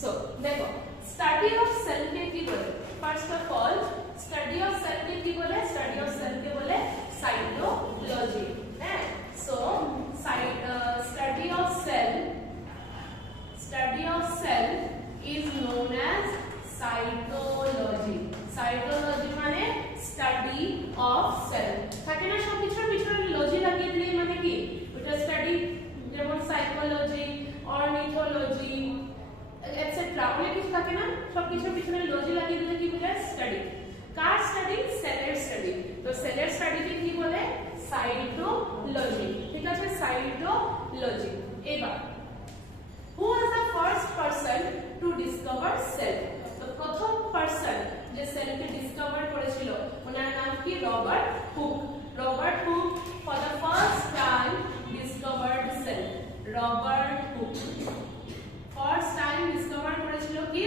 So দেখো study of cell কে কি বলে? First of all study of cell কে কি বলে? স্টাডি অফ সেল কে বলে সাইটোলজি। হ্যাঁ, so study of cell is known as cytology. Cytology মানে স্টাডি অফ সেল। থাকে না সব কিছুর পিছনে লজি লাগিয়ে দিলেই মানে কি ওটা স্টাডি, যেমন সাইকোলজি, অর্নিথোলজি এটসেট্রা, অনেক কিছু থাকে না, সব কিছুর পিছনে লজি লাগিয়ে দিলে কি বোঝায়? স্টাডি। কার স্টাডি? সেলের স্টাডি। তো সেলের স্টাডিকে কি বলে? সাইটোলজি। ঠিক আছে, সাইটোলজি। এবার who was the first person to discover cell? তো প্রথম পারসন যে সেলকে ডিসকভার করেছিল ওনার নাম কি? Robert Hooke. Robert Hooke for the first time discovered cell. Robert Hooke first time discover করেছিল কি?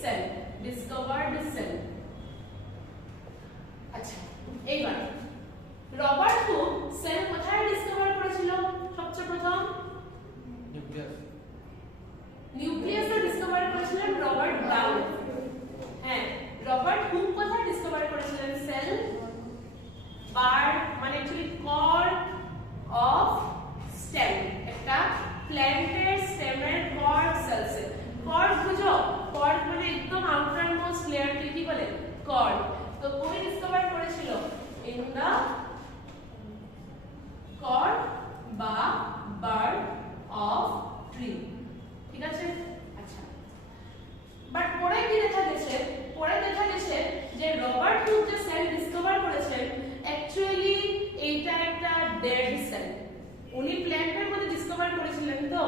সেল। Discovered cell. আচ্ছা, এইবার রবার্ট হুক সেল কোথায় ডিসকভার করেছিল? সবচেয়ে প্রথম নিউক্লিয়াসে ডিসকভার করেছিলেন রবার্ট ব্রাউন। হ্যাঁ, রবার্ট হুক কোথায় ডিসকভার করেছিলেন সেল? বার্ড মানে অ্যাকচুয়ালি কর্ড অফ স্টেম, একটা প্ল্যান্টের স্টেমের কর্ড সেলসে। কর্ড বুঝো? কর্ড মানে একদম আউটার মোস্ট লেয়ারকে কি বলে? কর্ড। তো কই ডিসকভার করেছিল? ইন দা কর্ড বা বার্ড অফ ট্রি। ঠিক আছে, আচ্ছা। বাট পরে কি দেখা গেছে? পরে দেখা গেছে যে রবার্ট হুক যে সেল ডিসকভার করেছেন অ্যাকচুয়ালি এইটা একটা ডেড সেল। উনি প্ল্যান্টের মধ্যে ডিসকভার করেছিলেন, তো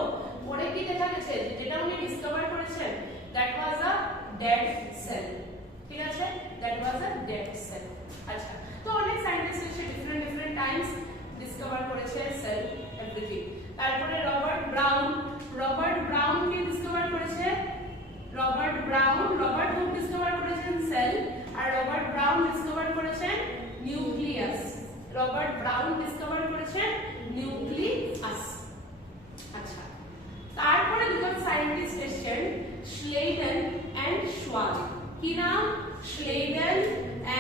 পরে কি দেখা গেছে যেটা উনি ডিসকভার করেছেন that was a dead cell. ঠিক আছে, that was a dead cell. আচ্ছা, তো অনেক সায়েন্টিস্ট এসে ডিফারেন্ট টাইমস ডিসকভার করেছে সেল এভরিথিং। তারপরে রবার্ট ব্রাউন কি ডিসকভার করেছে? রবার্ট হুক ডিসকভার করেছেন সেল, আর রবার্ট ব্রাউন ডিসকভার করেছেন নিউক্লিয়াস। রবার্ট ব্রাউন ডিসকভার করেছেন নিউক্লিয়াস। আচ্ছা, তারপরে দুজন সায়েন্টিস্ট এসেছেন স্লেডেন এন্ড সোয়ান। কি নাম? Schleiden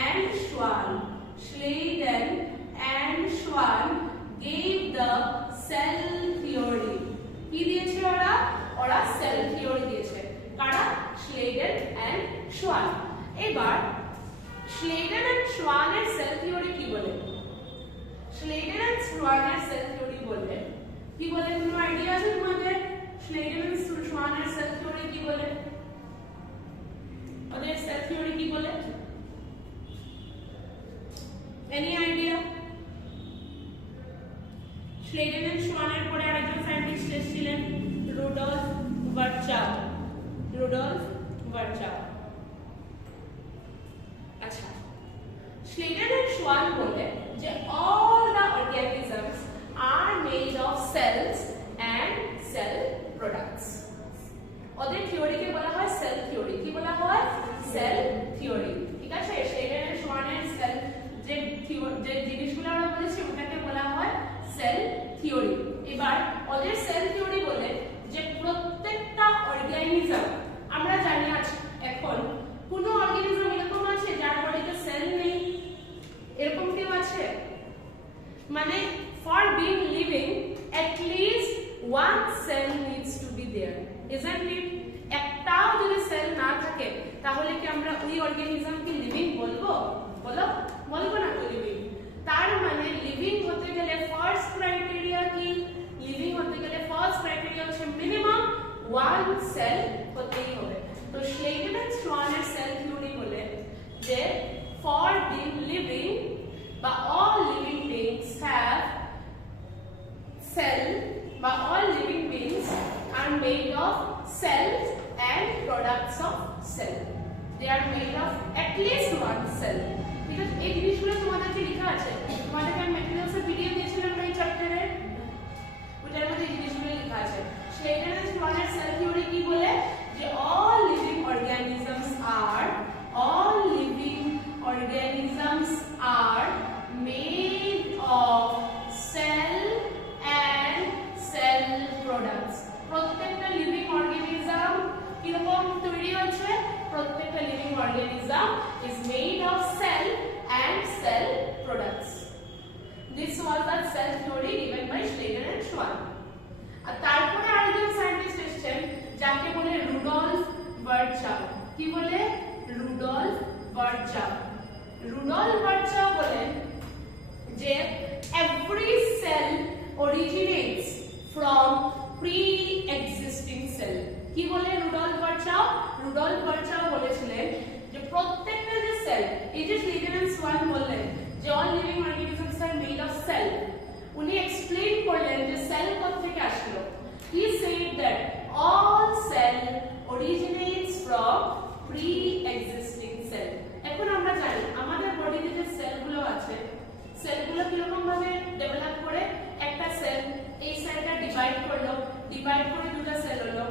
and Schwann. Schleiden and Schwann gave the cell theory. কি দিয়েছে ওরা? ওরা সেল থিওরি দিয়েছে। কারা? Schleiden and Schwann. এবার স্লেডেন এন্ড সোয়ানের সেল থিওরি কি বলে? স্লেডেন এন্ড সোয়ানের সেল থিওরি বলে কি বলে? কোনো আইডিয়া আছে তোমাদের? স্লেডেন এন্ড সোয়ানের সেল থিওরি কি বলে? ওদের সেল থিওরি কি বলে? Any idea? স্লেডেন এন্ড সোয়ানের পরে আরেকজন সায়েন্টিস্ট এসেছিলেন রুডলফ ভার্চাউ। আচ্ছা, স্লেডেন এন্ড সোয়ান বলে যে all the organisms are made of cells and cell products. ওদের থিওরিকে বলা হয় সেল থিওরি। কি বলা হয়? Cell theory. ঠিক আছে, স্লেডেন এন্ড সোয়ানের সেল যে জিনিসগুলো আমরা বলেছি ওটাকে বলা হয় সেল থিওরি। এবার ওদের সেল থিওরি বলে যে প্রত্যেকটা অর্গানিজম, আমরা জানি আছে এখন কোনো অর্গানিজম এরকম আছে যার বডিতে সেল নেই? এরকম কেউ আছে? মানে for being living at least one cell needs to be there, isn't it? একটাও যদি সেল না থাকে তাহলে কি আমরা ওই অর্গানিজমকে লিভিং বলবো? বলবো না তো লিভিং। তার মানে লিভিং হতে গেলে ফার্স্ট ক্রাইটেরিয়া কি? লিভিং হতে গেলে ফার্স্ট ক্রাইটেরিয়া হচ্ছে মিনিমাম ওয়ান সেল হতেই হবে। তো স্লেডেন এন্ড সোয়ানের সেল থিওরি বলে যে ফর বিং লিভিং বা all living beings have cell বা all living beings are made of cells and products of cell. They are made of at least one cell. ঠিক আছে, এই জিনিসগুলো তোমাদেরকে লেখা আছে। তোমাদেরকে আমি ম্যাটেরিয়ালসের ভিডিও দিয়েছিলাম এই চ্যাপ্টারে, ওটার মধ্যে এই জিনিসগুলো লেখা আছে। স্লেডেন এন্ড সোয়ানের সেল থিওরি কি বলে? যে all living organisms are made of cell and cell products. প্রত্যেকটা লিভিং অর্গানিজম কিরকম organism is made of cell and cell products. This was the cell theory given by Schleicher and Schwann. আর তারপরে আরেকজন scientist এসেছেন যাকে বলে Rudolph ভার্চাউ। কি বলে? Rudolph ভার্চাউ। Rudolph ভার্চাউ বলেন যে every cell originates from pre-existing cell. কি বলে রুডলফ ভার্চাউ? রুডলফ ভার্চাউ বলেছিলেন যে প্রত্যেকটা যে সেল, এই যে Schleicher and Schwann বললেন যে all living organisms are made of cell, উনি এক্সপ্লেইন করলেন যে সেল কোথা থেকে আসলো। He said that all cell originates from pre-existing cell. এখন আমরা জানি আমাদের বডিতে যে সেলগুলো আছে, সেলগুলো কিরকম ভাবে ডেভেলপ করে? একটা সেল, এই সেলটা ডিভাইড করলো, ডিভাইড করে দুটো সেল হলো,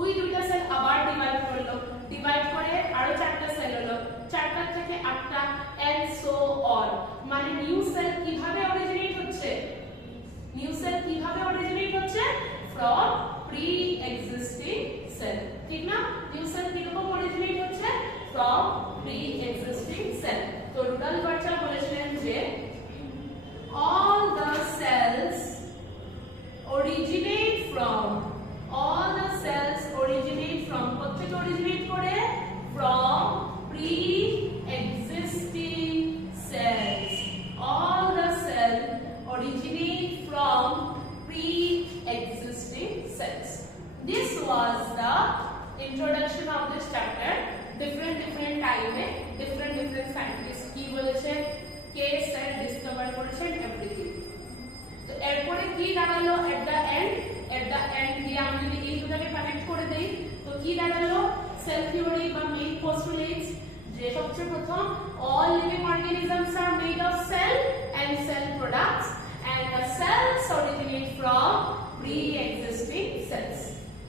ওই দুটো সেল আবার ডিভাইড করলো, ডিভাইড করে আরো চারটা সেল হলো, চারটা থেকে আটটা, and so on. মানে নিউ সেল কিভাবে অরিজিনেট হচ্ছে? নিউ সেল কিভাবে অরিজিনেট হচ্ছে? from pre-existing cell. ঠিক না? নিউ সেল কিরকম অরিজিনেট হচ্ছে? from pre-existing cell. তো রুডলফ ভার্চাউ বলেছিলেন যে all the cells originate from কোথেকে অরিজিনেট করে? from pre-existing cells. All the cells originate from pre-existing cells. This was the introduction of this chapter. Different time में different scientists কি বলেছে, কে sell discover করেছেন, everything. তো এরপরে কি দাঁড়ালো এট দ্য এন্ড দিয়ে আমরা যদি এই দুটোকে কানেক্ট করে দেই তো কি দাঁড়ালো? সেল থিওরি বা মেইন পোস্টুলেটস যে সবচেয়ে প্রথম all living organisms are made of cell and cell products and the cells originate from pre-existing cells.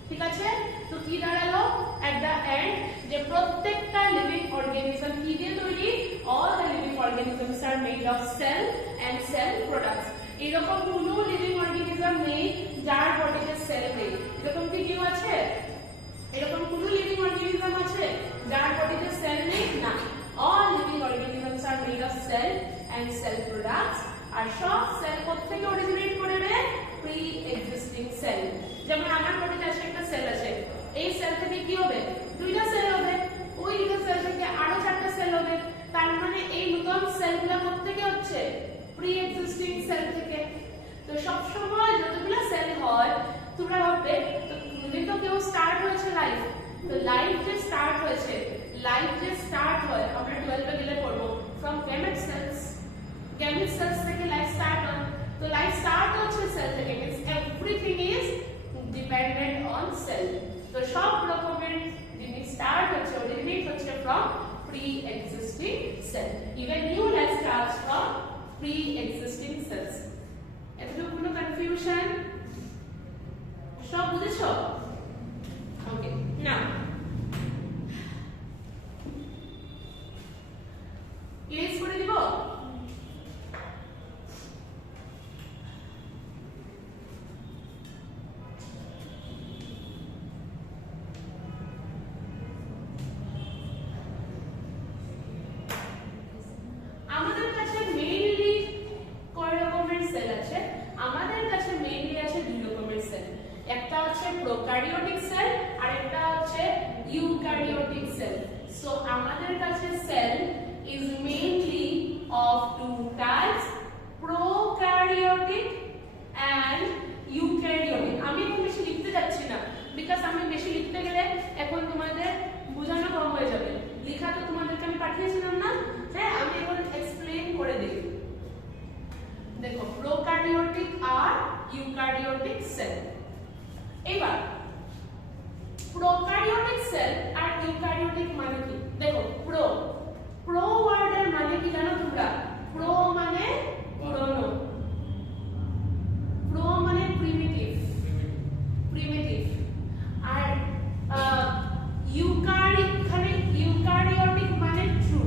ঠিক আছে? তো কি দাঁড়ালো এট দ্য এন্ড? যে প্রত্যেকটা লিভিং অর্গানিজম কি দিয়ে তৈরি? all the living organisms are made of cell and cell products. এরকম কোনো লিভিং অর্গানিজম নেই যার বডিতে সেল নেই। এরকম কি কেউ আছে? এরকম কোনো লিভিং অর্গানিজম আছে যার বডিতে সেল নেই? না। all living organisms are made of cell and cell products. আর সব সেল কোথেকে অরিজিনেট করে রে? pre-existing cell. যেমন আমার বডিতে আছে একটা সেল আছে, এই সেল থেকে কি হবে? দুইটা সেল হবে, ওই দুটো সেল থেকে আরো চারটা সেল হবে। তার মানে এই নতুন সেলগুলো কোথেকে হচ্ছে? pre-existing cell থেকে। তো সব সময় যতগুলো সেল হয় তোমরা ভাববে তো তুমি তো কেউ স্টার্ট হয়েছে লাইফ, তো লাইফ যে স্টার্ট হয়েছে, লাইফ যে স্টার্ট হয় আমরা 12 এ গেলে পড়ব from gamete cells থেকে লাইফ স্টার্ট হয়। তো লাইফ স্টার্ট হচ্ছে সেল থেকে, means everything is dependent on cell. তো সব রকমের জিনিস স্টার্ট হচ্ছে, অরিজিনেট হচ্ছে from pre-existing cell. Even new life starts from pre-existing cells. এতটুকু কোনো কনফিউশন? সব বুঝেছো? ওকে, নাও ইরেজ করে দিব। আমাদের কাছে মেইনলি কয় রকমের সেল আছে? আমাদের কাছে মেইনলি আছে দুই রকমের সেল। একটা হচ্ছে প্রোক্যারিওটিক সেল আর একটা হচ্ছে ইউক্যারিওটিক সেল। সো আমাদের কাছে sell is mainly of two types, prokaryotic and eukaryotic. আমি এখন বেশি লিখতে যাচ্ছি না বিকজ আমি বেশি লিখতে গেলে এখন তোমাদের বোঝানো কম হয়ে যাবে। লেখা তো তোমাদেরকে আমি পাঠিয়েছিলাম না, হ্যাঁ আমি এখন এক্সপ্লেইন করে দিই। দেখো প্রোকারিওটিক আর ইউক্যারিওটিক সেল। এবার প্রোকারিওটিক সেল আর ইউক্যারিওটিক মানে কি? দেখো প্রো ওয়ার্ডের মানে কি জানো তোমরা? প্রো মানে পুরনো, প্রো মানে প্রিমিটিভ, আর ইউক্যারিওটিক মানে ট্রু।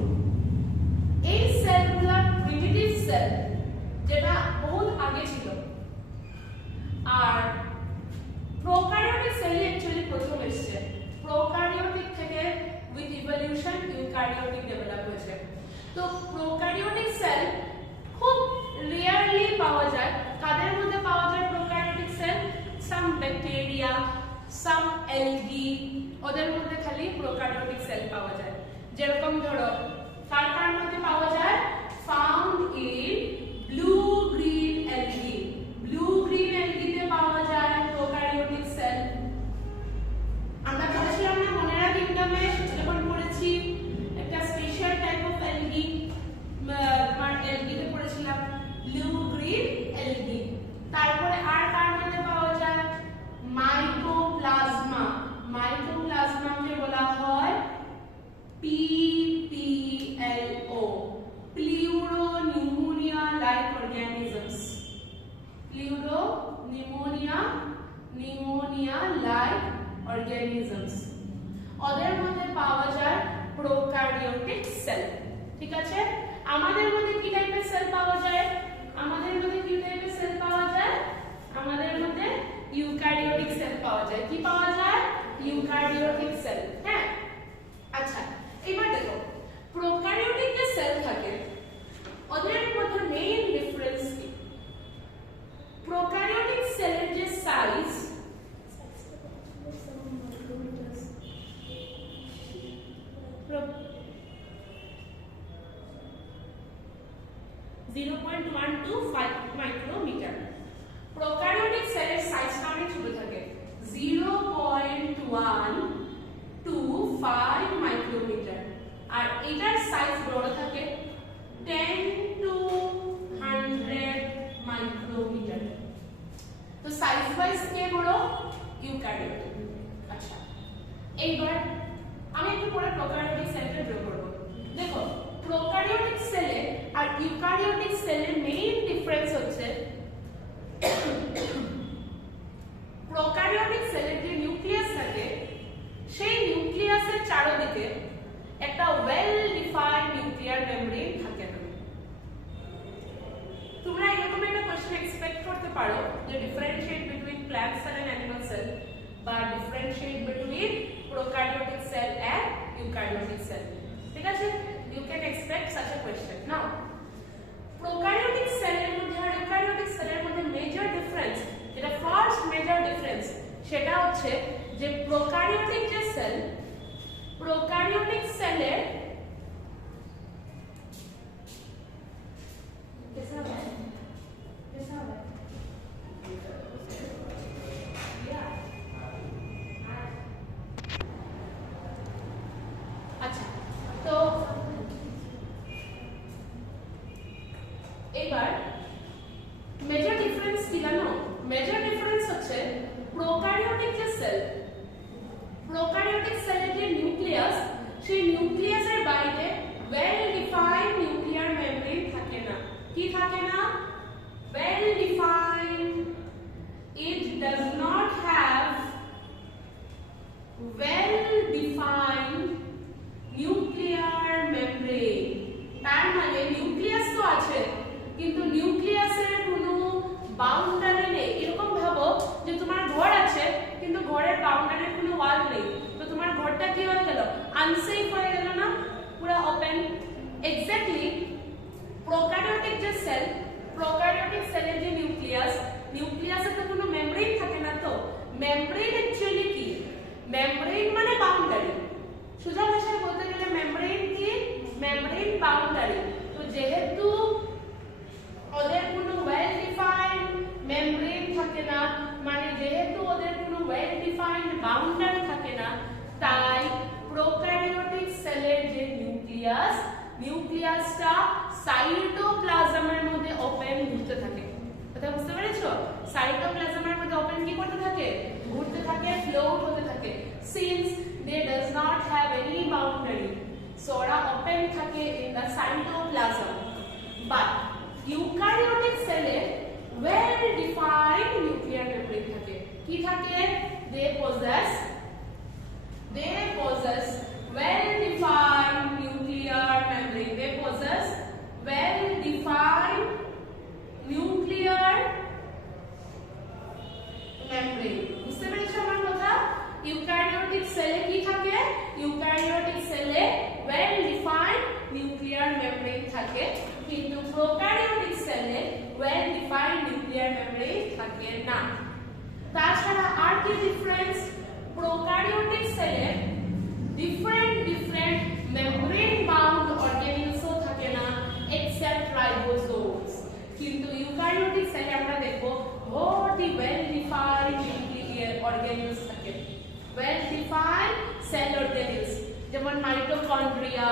সাম এলগি, ওদের মধ্যে খালি প্রোক্যারিওটিক সেল পাওয়া যায়। যেরকম ধরো কার কার মধ্যে পাওয়া যায়, found in blue green algae, blue green এলগিতে পাওয়া যায় প্রোক্যারিওটিক সেল। আমরা পড়েছিলাম না মনেরা কিংডমে যখন পড়েছি একটা স্পেশাল টাইপ অফ এলগি, তোমার এলগিতে পড়েছিলাম ব্লু গ্রিন এলগি। তারপরে আর কার মধ্যে পাওয়া যায়, মাইকোপ্লাজমা, মাইকোপ্লাজমাকে বলা হয় PPLO, pleuropneumonia like organisms, pleuropneumonia like organisms. ওদের মধ্যে পাওয়া যায় প্রোক্যারিওটিক সেল। ঠিক আছে, আমাদের মধ্যে কি টাইপের সেল পাওয়া যায়, আমাদের মধ্যে কি টাইপের সেল পাওয়া যায়, আমাদের মধ্যে ইউক্যারিওটিক সেল পাওয়া যায়। কি পাওয়া যায়, ইউক্যারিওটিক সেল। হ্যাঁ, আচ্ছা এবার দেখো প্রোক্যারিওটিক যে সেল থাকে ওদের মধ্যে মেইন ডিফারেন্স কি, প্রোক্যারিওটিক সেলের যে সাইজ, 0.125 মাইক্রোমিটার। প্রোক্যারিওটিক সেলের সাইজটা অনেক ছোট থাকে, 0.125 মাইক্রোমিটার, আর এটার সাইজ বড় থাকে 10 to 100 মাইক্রোমিটার। তো সাইজ ওয়াইজ কে বড়, ইউক্যারিওটিক। আচ্ছা এইবার আমি একটু পরে প্রোক্যারিওটিক সেলটা ড্র করব। দেখো প্রোক্যারিওটিক সেলে আর ইউক্যারিওটিক সেলের মেইন ডিফারেন্স হচ্ছে প্রোক্যারিওটিক সেলের যে নিউক্লিয়াস থাকে সেই নিউক্লিয়াসের চারদিকে একটা ওয়েল ডিফাইন্ড নিউক্লিয়ার মেমব্রেন থাকে না। তোমরা এরকম একটা কোশ্চেন এক্সপেক্ট করতে পারো যে differentiate between plant cell and animal cell, বা differentiate between prokaryotic cell and eukaryotic cell. ঠিক আছে, you can expect such a question. Now prokaryotic সেলের মধ্যে আর ইউক্যারিওটিক সেলের মধ্যে মেজর ডিফারেন্স, যেটা ফার্স্ট মেজর ডিফারেন্স সেটা হচ্ছে যে প্রোক্যারিওটিক যে সেল, প্রোক্যারিওটিক সেলের আচ্ছা তো এবার মেজর ডিফারেন্স কি জানো, মেজর ডিফারেন্স হচ্ছে প্রোক্যারিওটিক যে সেল, প্রোক্যারিওটিক সেলের যে নিউক্লিয়াস সেই নিউক্লিয়াসের বাইরে ওয়েল ডিফাইন্ড নিউক্লিয়ার মেমব্রেন থাকে না। কি থাকে না, well defined, it does not have well defined nuclear membrane। তার মানে নিউক্লিয়াস তো আছে কিন্তু নিউক্লিয়াসের কোনো বাউন্ডারি নেই। এরকম ভাবো যে তোমার ঘর আছে কিন্তু ঘরের বাউন্ডারির কোনো ওয়াল নেই, তো তোমার ঘরটা কি হয়ে গেল, আনসেফ হয়ে গেল না, পুরো ওপেন। এক্স্যাক্টলি প্রোক্যারিওটিক যে সেল, প্রোক্যারিওটিক সেলের যে নিউক্লিয়াস, নিউক্লিয়াসে তো কোনো মেমব্রেন থাকে না। তো মেমব্রেন অ্যাকচুয়ালি কি, মেমব্রেন মানে বাউন্ডারি। সোজা ভাষায় বলতে গেলে মেমব্রেন কি, মেমব্রেন বাউন্ডারি। তো যেহেতু ওদের কোনো ওয়েল ডিফাইন্ড মেমব্রেন থাকে না, মানে যেহেতু ওদের কোনো ওয়েল ডিফাইন্ড বাউন্ডারি থাকে না, তাই প্রোক্যারিওটিক সেলের যে নিউক্লিয়াস, নিউক্লিয়াসটা সাইটোপ্লাজমের মধ্যে ওপেন ঘুরতে থাকে। কথা বুঝতে পেরেছো, সাইটোপ্লাজমের মধ্যে ওপেন কি করতে থাকে, ঘুরতে থাকে, ফ্লোট হতে থাকে। Since they does not have any boundary, so ওরা ওপেন থাকে in the cytoplasm। but eukaryotic cell A well defined nuclear membrane থাকে। কি থাকে, they possess well defined nuclear membrane, they possess well defined nuclear membrane। বুঝতে পেরেছো আমার কথা, eukaryotic সেলে কি থাকে, ইউক্যারিওটিক সেলে ওয়েল ডিফাইন্ড নিউক্লিয়ার মেমব্রেন থাকে, কিন্তু প্রোক্যারিওটিক সেলে ওয়েল ডিফাইন্ড নিউক্লিয়ার মেমব্রেন থাকে না। তাছাড়া আর কি ডিফারেন্স, সেল অর্গানেলস, যেমন মাইটোকন্ড্রিয়া,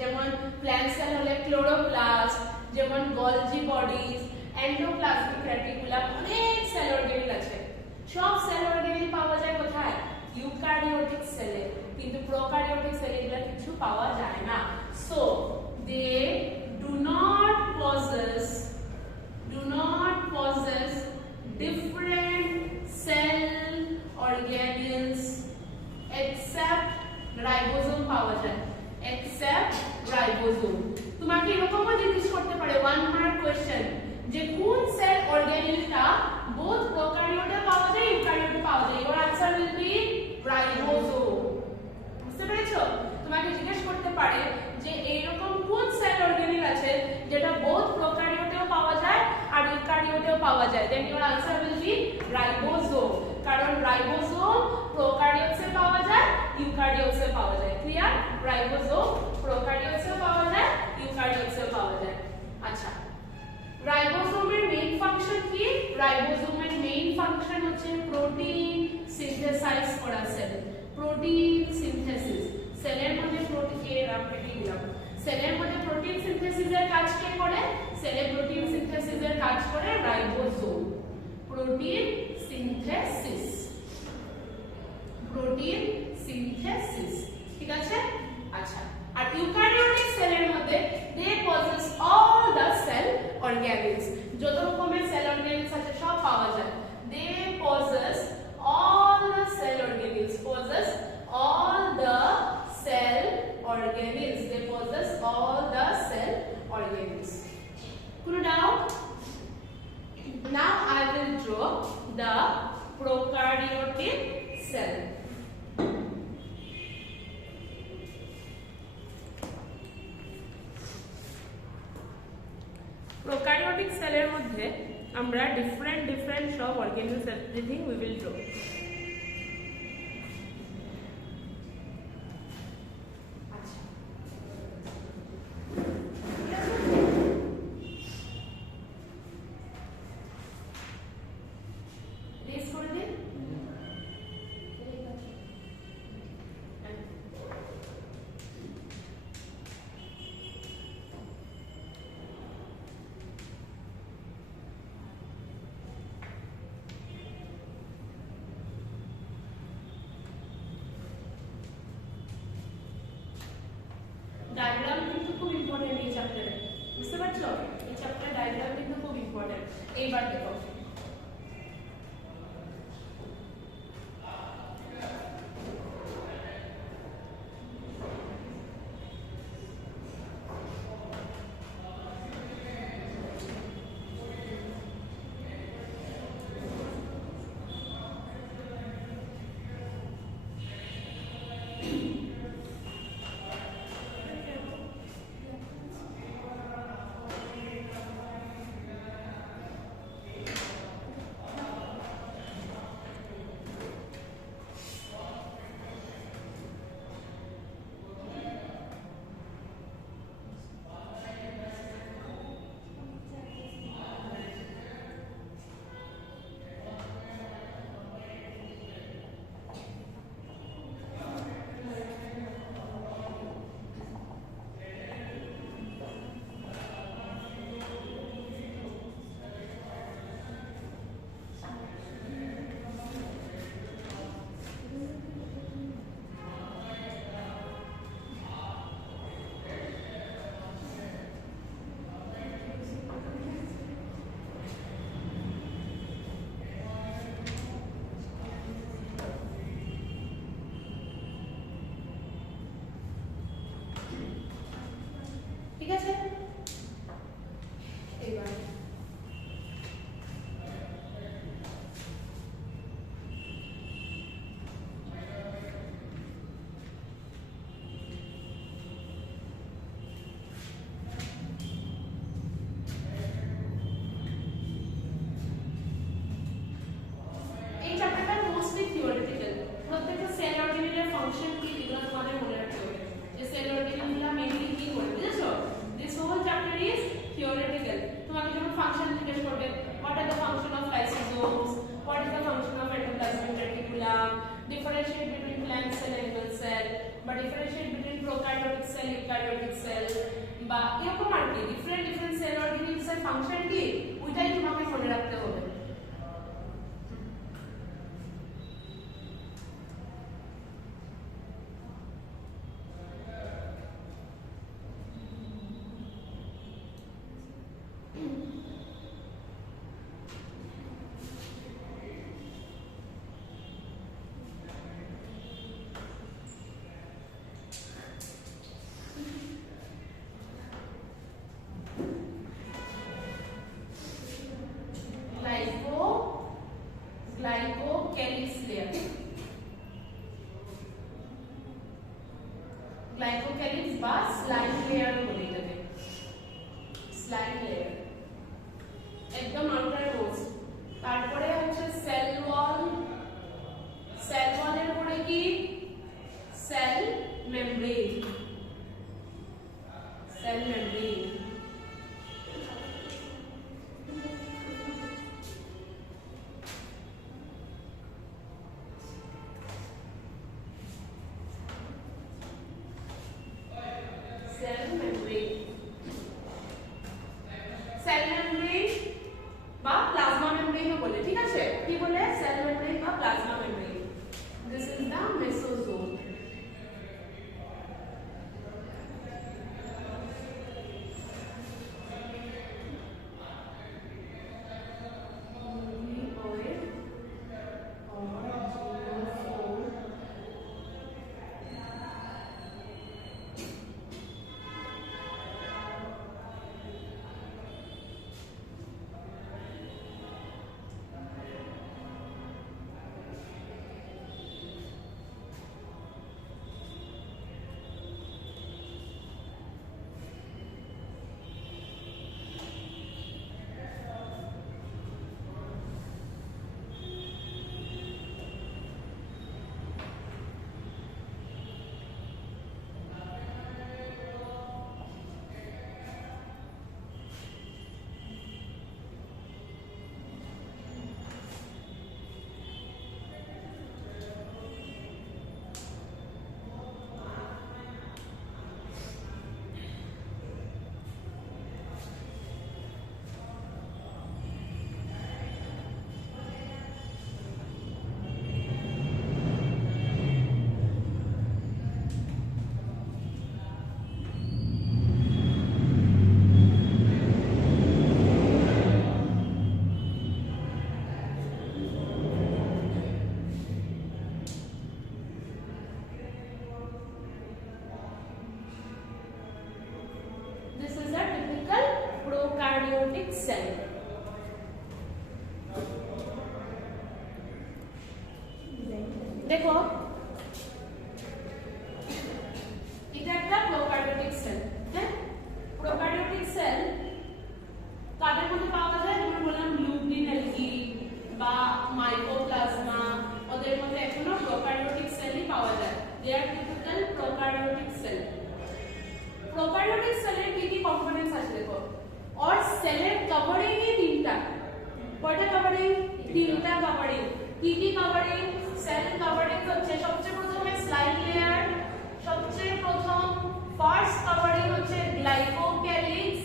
যেমন প্ল্যান্ট সেল হলে ক্লোরোপ্লাস্ট, যেমন গলজি বডিজ, এন্ডোপ্লাজমিক রেটিকুলাম, অনেক সেল অর্গানেল আছে। সব সেল অর্গানেল পাওয়া যায় কোথায়? ইউক্যারিওটিক সেলে, কিন্তু প্রোক্যারিওটিক সেলে এগুলো কিছু পাওয়া যায় না। So they do not possess different cell organelles except ribosome পাওয়া যায়, except ribosome। তোমাকে এরকমও জিজ্ঞেস করতে পারে ওয়ান মার্ক কোশ্চেন যে কোন সেল অর্গানেলটা বোথ প্রোক্যারিওটে পাওয়া যায় ইউক্যারিওটে পাওয়া যায়, your answer will be ribosome। বুঝতে পেরেছো? তোমাকে জিজ্ঞেস করতে পারে যে এইরকম কোন সেল অর্গানেল আছে যেটা বোথ প্রোক্যারিওটেও পাওয়া যায় আর ইউক্যারিওটেও পাওয়া যায়, then your answer will be ribosome, কারণ রাইবোসোম প্রোক্যারিওটসে পাওয়া যায় ইউক্যারিওটসে পাওয়া যায়। ক্লিয়ার? রাইবোসোম প্রোক্যারিওটসে পাওয়া যায় ইউক্যারিওটসে পাওয়া যায়। আচ্ছা, রাইবোসোমের মেইন ফাংশন কি? রাইবোসোমের মেইন ফাংশন হচ্ছে প্রোটিন সিনথেসাইজ করা সেল, প্রোটিন সিনথেসিস। সেলের মধ্যে সেলের মধ্যে প্রোটিন সিনথেসিসের কাজ কে করে? সেলে প্রোটিন সিনথেসিসের কাজ করে রাইবোসোম। প্রোটিন সিনথেসিস, ঠিক আছে? আচ্ছা, আর ইউক্যারিওটিক সেলের মধ্যে they possess all the cell organelles, যত রকমের সেল অর্গানেলস আছে সব পাওয়া যায়। They possess all the cell organelles, they possess all the cell organelles. Could you doubt? Now I will draw the prokaryotic cell. Prokaryotic cell এর মধ্যে আমরা different সব organelles, everything we will draw. Diagram কিন্তু খুব important এই চ্যাপ্টারে, বুঝতে পারছো? এই চ্যাপ্টারে ডায়াগ্রাম কিন্তু খুব ইম্পর্টেন্ট। এইবার দেখো, ঠিক আছে? এইবার এই চ্যাপ্টারটা মোস্টলি থিওরিটিক্যাল। প্রত্যেকটা সেল অর্গানেলের ফাংশন কি এগুলো তোমাদের মনে রাখতে হবে, যে সেল অর্গানেলগুলো মেইনলি কি করে, বুঝেছো? This whole chapter is theoretical. তোমাকে যখন ফাংশন জিজ্ঞেস করবে, what are the function of lysosomes, what is the function of endoplasmic reticulum, differentiate between plant cell animal cell বা differentiate between prokaryotic cell eukaryotic cell বা এরকম আর কি different different cell অর্গানিজমের ফাংশন কি ওইটাই তোমাকে মনে রাখতে হবে। ग्लाइकोकेलिक्स लेयर, ग्लाइकोकेलिक्स বা স্লাইম লেয়ার বলে এটাকে, স্লাইম লেয়ার একদম আউটার মোস্ট। তারপরে হচ্ছে সেল ওয়াল, সেল ওয়ালের পরে কি সেল মেমব্রেন, সেল মেমব্রেন বা প্লাজমা মেমব্রেনও বলে, ঠিক আছে? কি বলে? সেল মেমব্রেন বা plasma membrane. This is the mesosome. Cell देखो এটা একটা প্রোক্যারিওটিক সেল, হ্যাঁ প্রোক্যারিওটিক সেল কাদের মধ্যে পাওয়া যায়? যেমন বললাম ব্লুগ্রিন অ্যালগি বা মাইকোপ্লাজমা, ওদের মধ্যে এখনো প্রোক্যারিওটিক সেলই পাওয়া যায়। দে আর টিপিক্যাল প্রোক্যারিওটিক সেল। প্রোক্যারিওটিক সেলের কি কি কম্পোনেন্টস আছে দেখো, और সেলের কভারিং এই তিনটা, কয়টা কভারিং? তিনটা কভারিং। কি কি কভারিং? সেল কভারিং হচ্ছে সবচেয়ে প্রথমে স্লাইম লেয়ার, সবচেয়ে প্রথম ফার্স্ট কভারিং হচ্ছে গ্লাইকোক্যালিক্স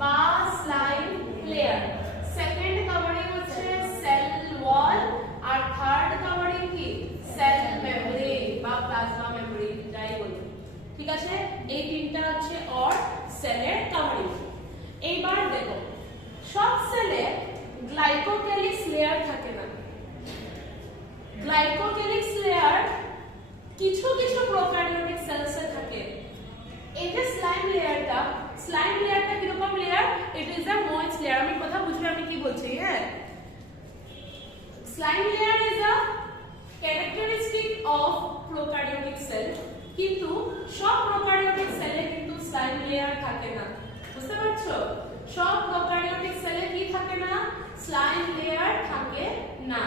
বা স্লাইম লেয়ার, সেকেন্ড কভারিং হচ্ছে সেল ওয়াল, আর থার্ড কভারিং কি সেল মেমব্রেন বা প্লাজমা মেমব্রেন যাই বলি, ঠিক আছে? এই তিনটা হচ্ছে और সেলের কভারিং। এইবার দেখো সব সেলে গ্লাইকোক্যালিক্স লেয়ার থাকে না। গ্লাইকোক্যালিক্স লেয়ার কিছু কিছু প্রোক্যারিওটিক সেলসে থাকে। এই যে স্লাইম লেয়ারটা কিরকম layer? It is a moist layer. আমি কথা বুঝবে আমি কি বলছি? হ্যাঁ, slime layer is a characteristic of prokaryotic sell, কিন্তু সব প্রোক্যারিওটিক সেলে কিন্তু স্লাইম লেয়ার থাকে না। বুঝতে পারছো? সব প্রোক্যারিওটিক সেলে কি থাকে না? স্লাইম লেয়ার থাকে না।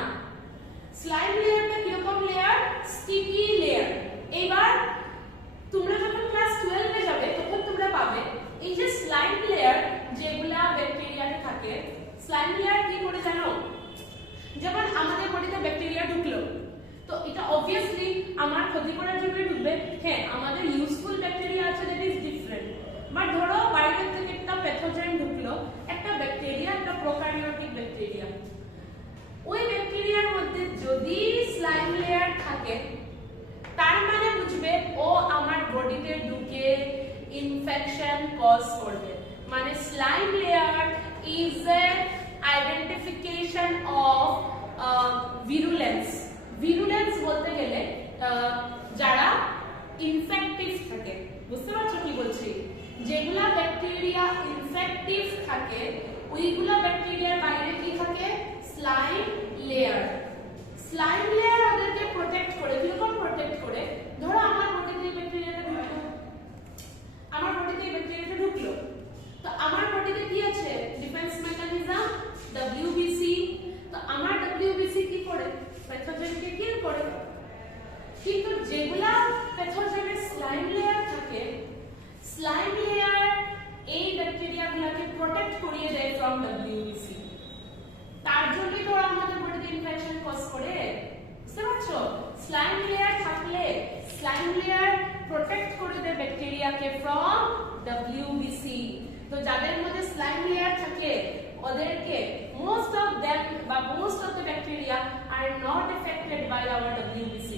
স্লাইম লেয়ারটা কিরকম লেয়ার? Sticky layer. এবার তোমরা যখন ক্লাস 12 এ যাবে তখন তোমরা পাবে এই যে স্লাইম লেয়ার যেগুলা ব্যাকটেরিয়াতে থাকে, স্লাইম লেয়ার কি করে জানো? যখন আমাদের বডিতে ব্যাকটেরিয়া ঢুকলো তো এটা অবভিয়াসলি আমার ক্ষতি করার জন্য ঢুকবে? হ্যাঁ, আমাদের ইউজফুল ব্যাকটেরিয়া আছে, দ্যাট ইজ ডিফারেন্ট। বাট ধরো বাইরে থেকে একটা প্যাথোজেন ঢুকলো, একটা ব্যাকটেরিয়া, একটা প্রোক্যারিওটিক ব্যাকটেরিয়া। ওই ব্যাকটেরিয়ার মধ্যে যদি স্লাইম লেয়ার থাকে, তার মানে বুঝবে ও আমার বডিতে ঢুকে ইনফেকশন কজ করবে। মানে slime layer is a identification of virulence. Virulence বলতে গেলে যারা ইনফেক্টিভ থাকে, বুঝতে পারছো কি বলছি? যেগুলা ব্যাকটেরিয়া ইনফেক্টিভ থাকে, ওইগুলা ব্যাকটেরিয়ার বাইরে কি থাকে? Slime layer. স্লাইম লেয়ার ওদেরকে প্রোটেক্ট করে। কিরকম প্রোটেক্ট করে? ধরো আমার বডিতে এই ব্যাকটেরিয়াটা ঢুকলো, আমার বডিতে এই ব্যাকটেরিয়াটা ঢুকলো, তো আমার বডিতে কি আছে? Defence mechanism WBC। তো আমার WBC কি করে? প্যাথোজেনকে কিল করে। কিন্তু যেগুলা প্যাথোজেনের স্লাইম লেয়ার থাকে, স্লাইম লেয়ার এই ব্যাকটেরিয়াগুলোকে প্রোটেক্ট করিয়ে দেয় ফ্রম WBC। তার জন্যই তো আমাদের বডিতে ইনফেকশন কজ করে। বুঝতে পারছো? স্লাইম লেয়ার থাকলে স্লাইম লেয়ার প্রোটেক্ট করে দেয় ব্যাকটেরিয়াকে ফ্রম WBC। তো যাদের মধ্যে স্লাইম লেয়ার থাকে ওদেরকে most of the bacteria are not affected by our WBC।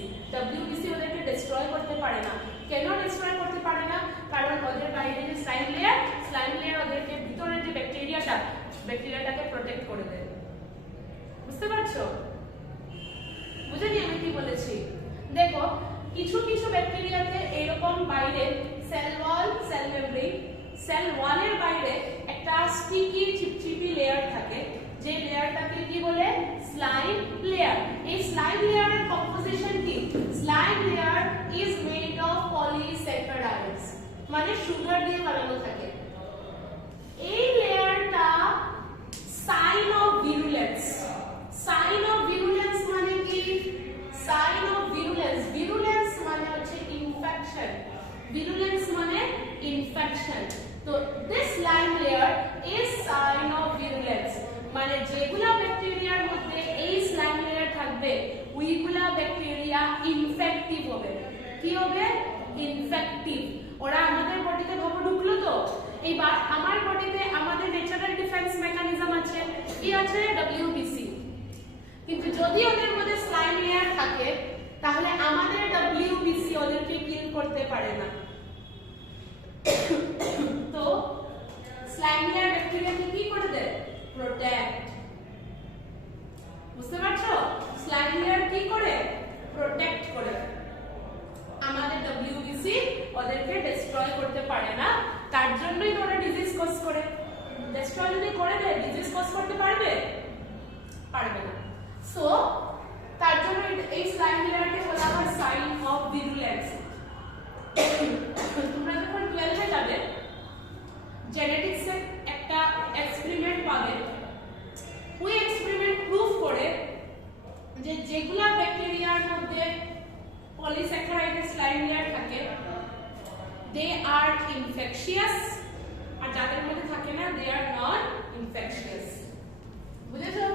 WBC ওদেরকে ডিস্ট্রয় করতে পারে না। কেন ডিস্ট্রয় করতে পারে না? কারণ ওদের বাইরে যে স্লাইম লেয়ার ওদেরকে ভিতরে যে ব্যাকটেরিয়াটাকে প্রোটেক্ট করে দেয়। বুঝতে পারছো? বুঝেনি আমি কি বলেছি? দেখো, কিছু কিছু ব্যাকটেরিয়াতে এরকম বাইরে সেল ওয়ালের বাইরে একটা স্টিকি চিপচিপি লেয়ার থাকে, যে লেয়ারটাকে কি বলে? Slime layer. এই স্লাইম লেয়ারের কম্পোজিশন কি? Slime layer is made of polysaccharides, মানে সুগার দিয়ে বানানো থাকে। এই লেয়ারটা sign of ভিরুলেন্স। Sign of virulence মানে কি? সাইন অফ ভিরুলেন্স মানে হচ্ছে ইনফেকশন। ভিরুলেন্স মানে ইনফেকশন। তো this slime layer is sign of virulence. মানে যেগুলা ব্যাকটেরিয়ার মধ্যে এই স্লাইম লেয়ার থাকবে, ওইগুলা ব্যাকটেরিয়া ইনফেক্টিভ হবে। কি হবে? ইনফেক্টিভ। ওরা আমাদের বডিতে ভাবে ঢুকলো, তো এইবার আমার বডিতে আমাদের ন্যাচারাল ডিফেন্স মেকানিজম আছে, কি আছে? WBC। কিন্তু যদি ওদের মধ্যে স্লাইম লেয়ার থাকে, তাহলে আমাদের WBC ওদেরকে কিল করতে পারে না। তো স্লাইম লেয়ার ব্যাকটেরিয়াকে কি করে দেয়? প্রোটেক্ট। বুঝতে পারছো? স্লাইম লেয়ার কি করে? প্রোটেক্ট করে। আমাদের WBC ওদেরকে ডিস্ট্রয় করতে পারে না, তার জন্যই তো ওরা ডিজিজ কজ করে। ডিস্ট্রয় যদি করে দেয়, ডিজিজ কজ করতে পারবে? পারবে না। সো তার জন্য এই স্লাইম লেয়ারকে বলা হয় সাইন অফ ভিরুলেন্স। তোমরা যখন 12 এ যাবে, জেনেটিক্সে একটা এক্সপেরিমেন্ট পাবে। ওই এক্সপেরিমেন্ট প্রুফ করে যে যেগুলা ব্যাকটেরিয়ার মধ্যে পলিস্যাকারাইডের স্লাইম লেয়ার থাকে, দে আর ইনফেকশিয়াস, আর যাদের মধ্যে থাকে না, দে আর নট ইনফেকশিয়াস। বুঝেছো?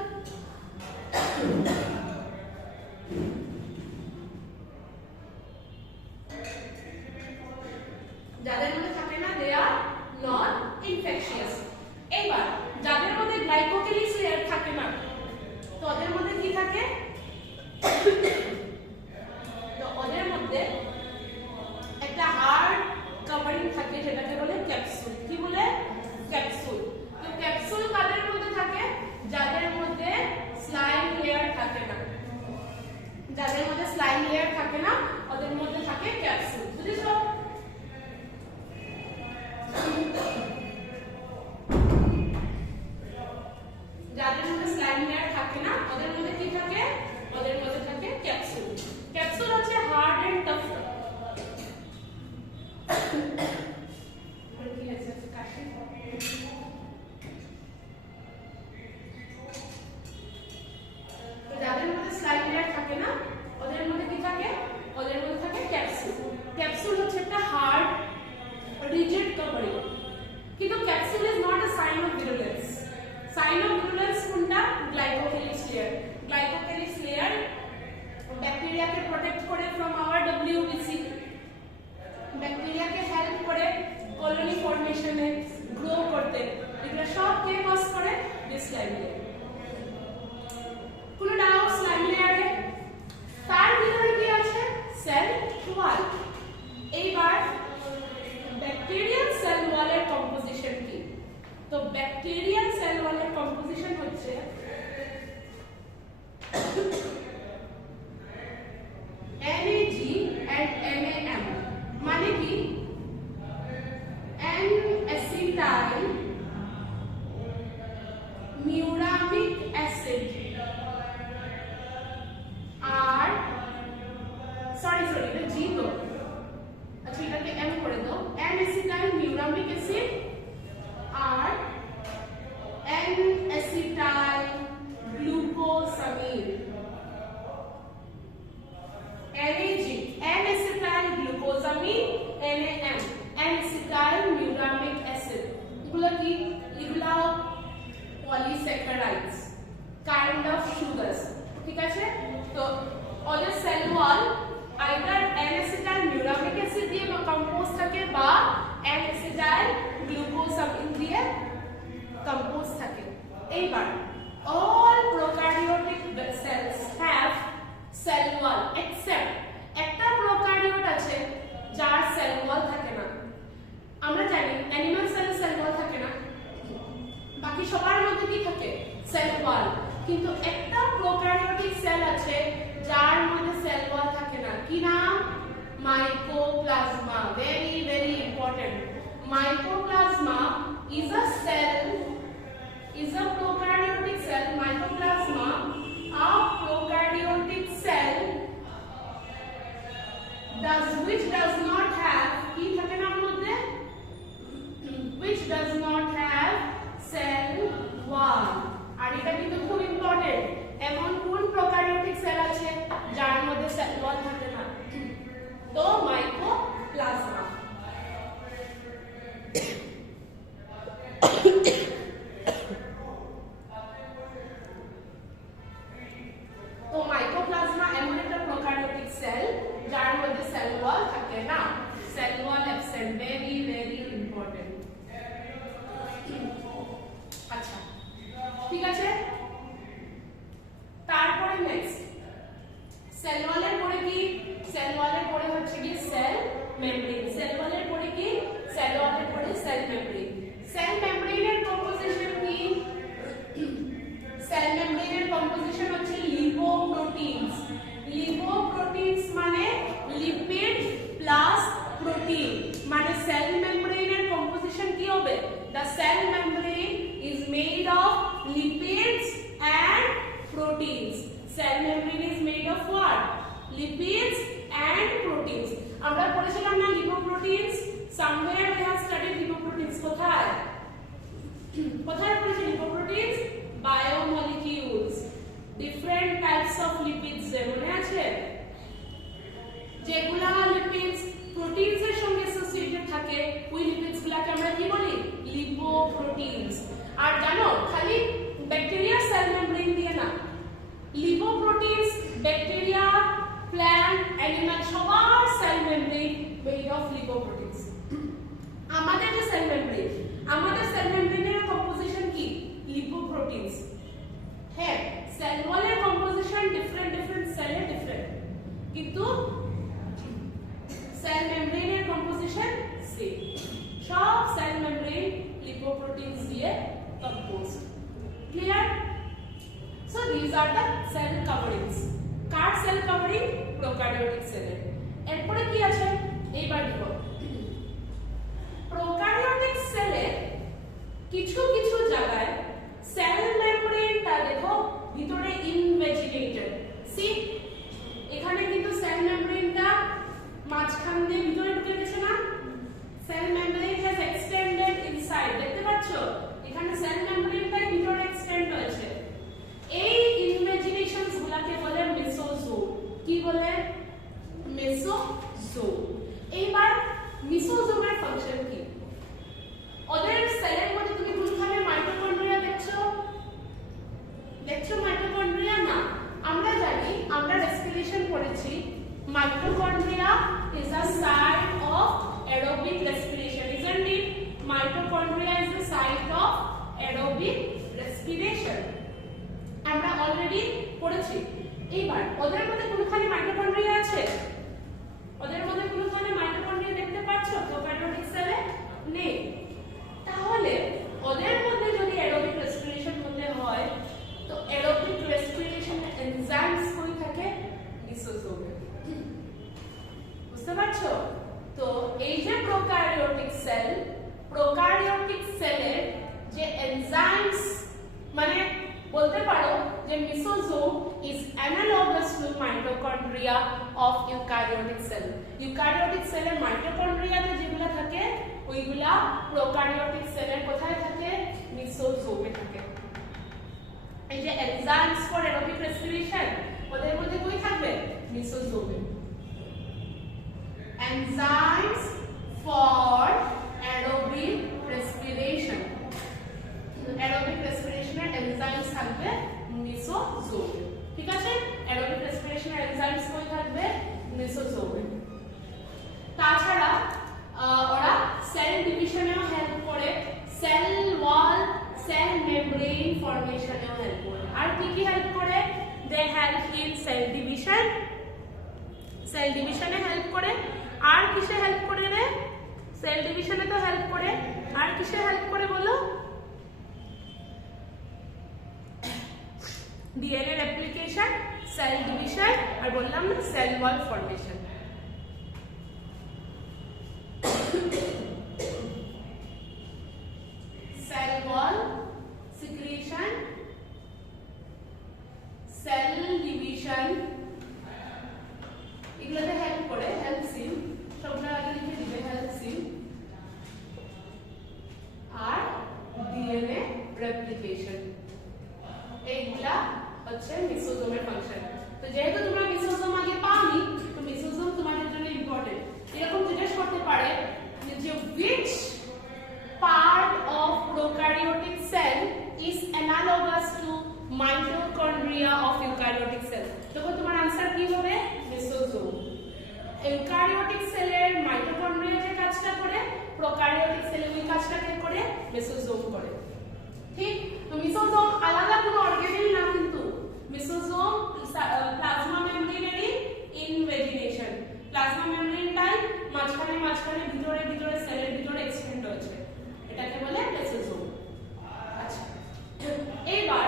যাদের মধ্যে থাকে না, দে আর নট ইনফেকশিয়াস। এবার যাদের মধ্যে গ্লাইকোকেলিস লেয়ার থাকে না, তো ওদের মধ্যে কি থাকে? তো ওদের মধ্যে একটা হার্ড কভারিং থাকে, যেটাকে বলে ক্যাপসুল। কি বলে? ক্যাপসুল। তো ক্যাপসুল কাদের মধ্যে থাকে? যাদের মধ্যে স্লাইম লেয়ার থাকে না। যাদের মধ্যে স্লাইম লেয়ার থাকে না, ওদের মধ্যে থাকে ক্যাপসুল। বুঝেছো? যাদের মধ্যে স্লাইম লেয়ার থাকে না, ওদের মধ্যে কি থাকে? ওদের মধ্যে থাকে ক্যাপসুল। ক্যাপসুল হচ্ছে হার্ড এন্ড টাফ ওয়াল। এইবার ব্যাকটেরিয়াল সেল ওয়ালের কম্পোজিশন কি? তো ব্যাকটেরিয়াল সেল ওয়ালের কম্পোজিশন হচ্ছে NAG and NAM, মানে কি N-acetyl muramic acid আর সরি এটা G তো, আচ্ছা এটাকে M করে দাও, N-acetyl muramic acid আর N-acetyl glucosamine। NAG N-acetyl glucosamine, NAM N-acetyl muramic acid, এগুলো কি? এগুলো polysaccharides, kind of sugars, ঠিক আছে? তো ওদের cell wall either N-acetyl muramic acid দিয়ে কম্পোজ থাকে বা N-acetyl glucosamine দিয়ে কম্পোজ থাকে। এইবার all prokaryotic cells have cell wall except একটা প্রোক্যারিওট আছে যার সেল ওয়াল থাকে না। আমরা জানি অ্যানিমাল সেলে সেল ওয়াল থাকে না, বাকি সবার মধ্যে কি থাকে? Cell wall. কিন্তু একটা প্রোক্যারিওটিক সেল আছে যার মধ্যে সেল ওয়াল থাকে না। কি নাম? Mycoplasma. Very very important. Mycoplasma is a cell, is a prokaryotic cell. Mycoplasma, a prokaryotic cell which does not have, কি থাকে না মধ্যে? which does not have cell wall। আর এটা কিন্তু খুব ইম্পর্টেন্ট। এমন কোন প্রোক্যারিওটিক সেল আছে যার মধ্যে সেল ওয়াল থাকে না? তো মাইকোপ্লাজমা। তো মাইকোপ্লাজমা এমন একটা প্রোক্যারিওটিক সেল যার মধ্যে সেল ওয়াল থাকে না। সেল ওয়াল অ্যাবসেন্ট, ভেরি ভেরি ইম্পর্টেন্ট। আচ্ছা ঠিক আছে, তারপরে নেক্সট সেল ওয়ালের পরে কি? সেল ওয়ালের পরে হচ্ছে কি সেল মেমব্রেন। সেল ওয়ালের পরে কি? সেল ওয়ালের পরে সেল মেমব্রেন। সেল মেমব্রেনের কম্পোজিশন কি? সেল মেমব্রেনের কম্পোজিশন হচ্ছে লিপোপ্রোটিনস। লিপোপ্রোটিনস মানে লিপিড প্লাস প্রোটিন, মানে সেল মেমব্রেনের কম্পোজিশন কি হবে? The cell membrane is made of lipids and proteins. Cell membrane is made of what? Lipids and proteins. আমরা পড়েছিলাম না lipoproteins? Somewhere we have studied lipoproteins. কোথায় কোথায় পড়েছি lipoproteins? Biomolecules, different types of lipids মনে আছে? যেগুলা লিপিডস প্রোটিনস এর সঙ্গে অ্যাসোসিয়েটেড থাকে ওই লিপিডস গুলাকে আমরা কি বলি? লিপোপ্রোটিনস। আর জানো খালি ব্যাকটেরিয়া সেল মেমব্রেন দিয়ে না, লিপোপ্রোটিনস ব্যাকটেরিয়া, প্ল্যান্ট, অ্যানিমাল সবার cell membrane made of lipoproteins. আমাদের যে সেল মেমব্রেন, আমাদের সেল মেমব্রেনের কম্পোজিশন কি? লিপোপ্রোটিনস। হ্যাঁ, সেল ওয়ালের কম্পোজিশন ডিফারেন্ট সেলে ডিফারেন্ট, কিন্তু সেল মেমব্রেনের কম্পোজিশন সেম। সব সেল মেমব্রেন লিপোপ্রোটিনস দিয়ে composed. Clear? So this are the cell coverings. কার সেল কভারিং? প্রোক্যারিওটিক সেলের। এরপরে কি আছে এইবার দেখো। প্রোক্যারিওটিক সেলে কিছু কিছু জায়গায় সেল মেমব্রেনটা দেখো ভিতরে ইনভেজিনেটেড। সি এখানে কিন্তু সেল মেমব্রেনটা মাঝখান দিয়ে ভিতরে ঢুকে গেছে না? Cell membrane has extended inside, দেখতে পাচ্ছো? এখানে সেল মেমব্রেনটা ভিতরে এক্সটেন্ড হয়েছে। এই ইনভেজিনেশনস গুলাকে বলে মেসোজোম। কি বলে? মেসোজোম। এইবার মেসোজোমের ফাংশন কি? ওদের সেলের মধ্যে তুমি কোনখানে মাইটোকন্ড্রিয়া দেখছো? দেখছো মাইটোকন্ড্রিয়া? না, আমরা জানি, আমরা রেসপিরেশন পড়েছি, mitochondria is a site of aerobic respiration, isn't it? Mitochondria is the site of aerobic respiration. আমরা অলরেডি পড়েছি। এইবার ওদের মধ্যে কোনখানে মাইটোকন্ড্রিয়া আছে? ওদের বুঝতে পারছো? তো এই যে প্রোক্যারিওটিক সেলের যে এনজাইমস, মানে বলতে পারো যে mesosome is analogous to mitochondria of eukaryotic cell. Eukaryotic সেলের মাইটোকন্ড্রিয়াতে যেগুলো থাকে ওইগুলা প্রোক্যারিওটিক সেলের কোথায় থাকে? মেসোজোমে থাকে। এই যে এনজাইমস ফর অ্যারোবিক রেসপিরেশন ওদের মধ্যে কই থাকবে? মেসোজোমে। Enzymes for aerobic respiration, aerobic রেসপিরেশনের এনজাইমস থাকবে মেসোজোমে। ঠিক আছে? অ্যারোবিক রেসপিরেশনের এনজাইমস কই থাকবে? মেসোজোমে। তাছাড়া ওরা সেল ডিভিশনেও হেল্প করে, সেল ওয়াল, সেল মেমব্রেন ফরমেশনেও হেল্প করে। আর কি কি হেল্প করে? They help in cell division, cell ডিভিশনে হেল্প করে। আর কিসে হেল্প করে রে? সেল ডিভিশনে তো হেল্প করে, আর কিসে হেল্প করে বলো? ডিএনএ রেপ্লিকেশন, সেল ডিভিশন, আর বললাম না cell wall formation. Cell wall secretion, cell division, এগুলোতে হেল্প করে। হেল্পস ইন, সবগুলো আগে লিখে দিবে, হেল্পস ইন। আর ডিএনএ রেপ্লিকেশন, এইগুলা হচ্ছে মেসোজোমের ফাংশন। তো যেহেতু তোমরা মেসোজোম আগে পাওনি, তো মেসোজোম তোমাদের জন্য ইম্পর্টেন্ট। এরকম জিজ্ঞেস করতে পারে যে which part of prokaryotic cell is analogous to mitochondria of eukaryotic cell? তখন তোমার आंसर কি হবে? মেসোজোম। ইউক্যারিওটিক সেলের মাইটোকন্ড্রিয়া যে কাজটা করে, প্রোক্যারিওটিক সেলে ওই কাজটা কে করে? মেসোজোম করে। ঠিক? তো মেসোজোম আলাদা কোনো অর্গানেল না, কিন্তু মেসোজোম প্লাজমা মেমব্রেনেরই ইনভেজিনেশন। প্লাজমা মেমব্রেনটাই মাঝখানে ভিতরে সেলের ভিতরে এক্সটেন্ড হয়েছে, এটাকে বলে মেসোজোম। আচ্ছা, এবার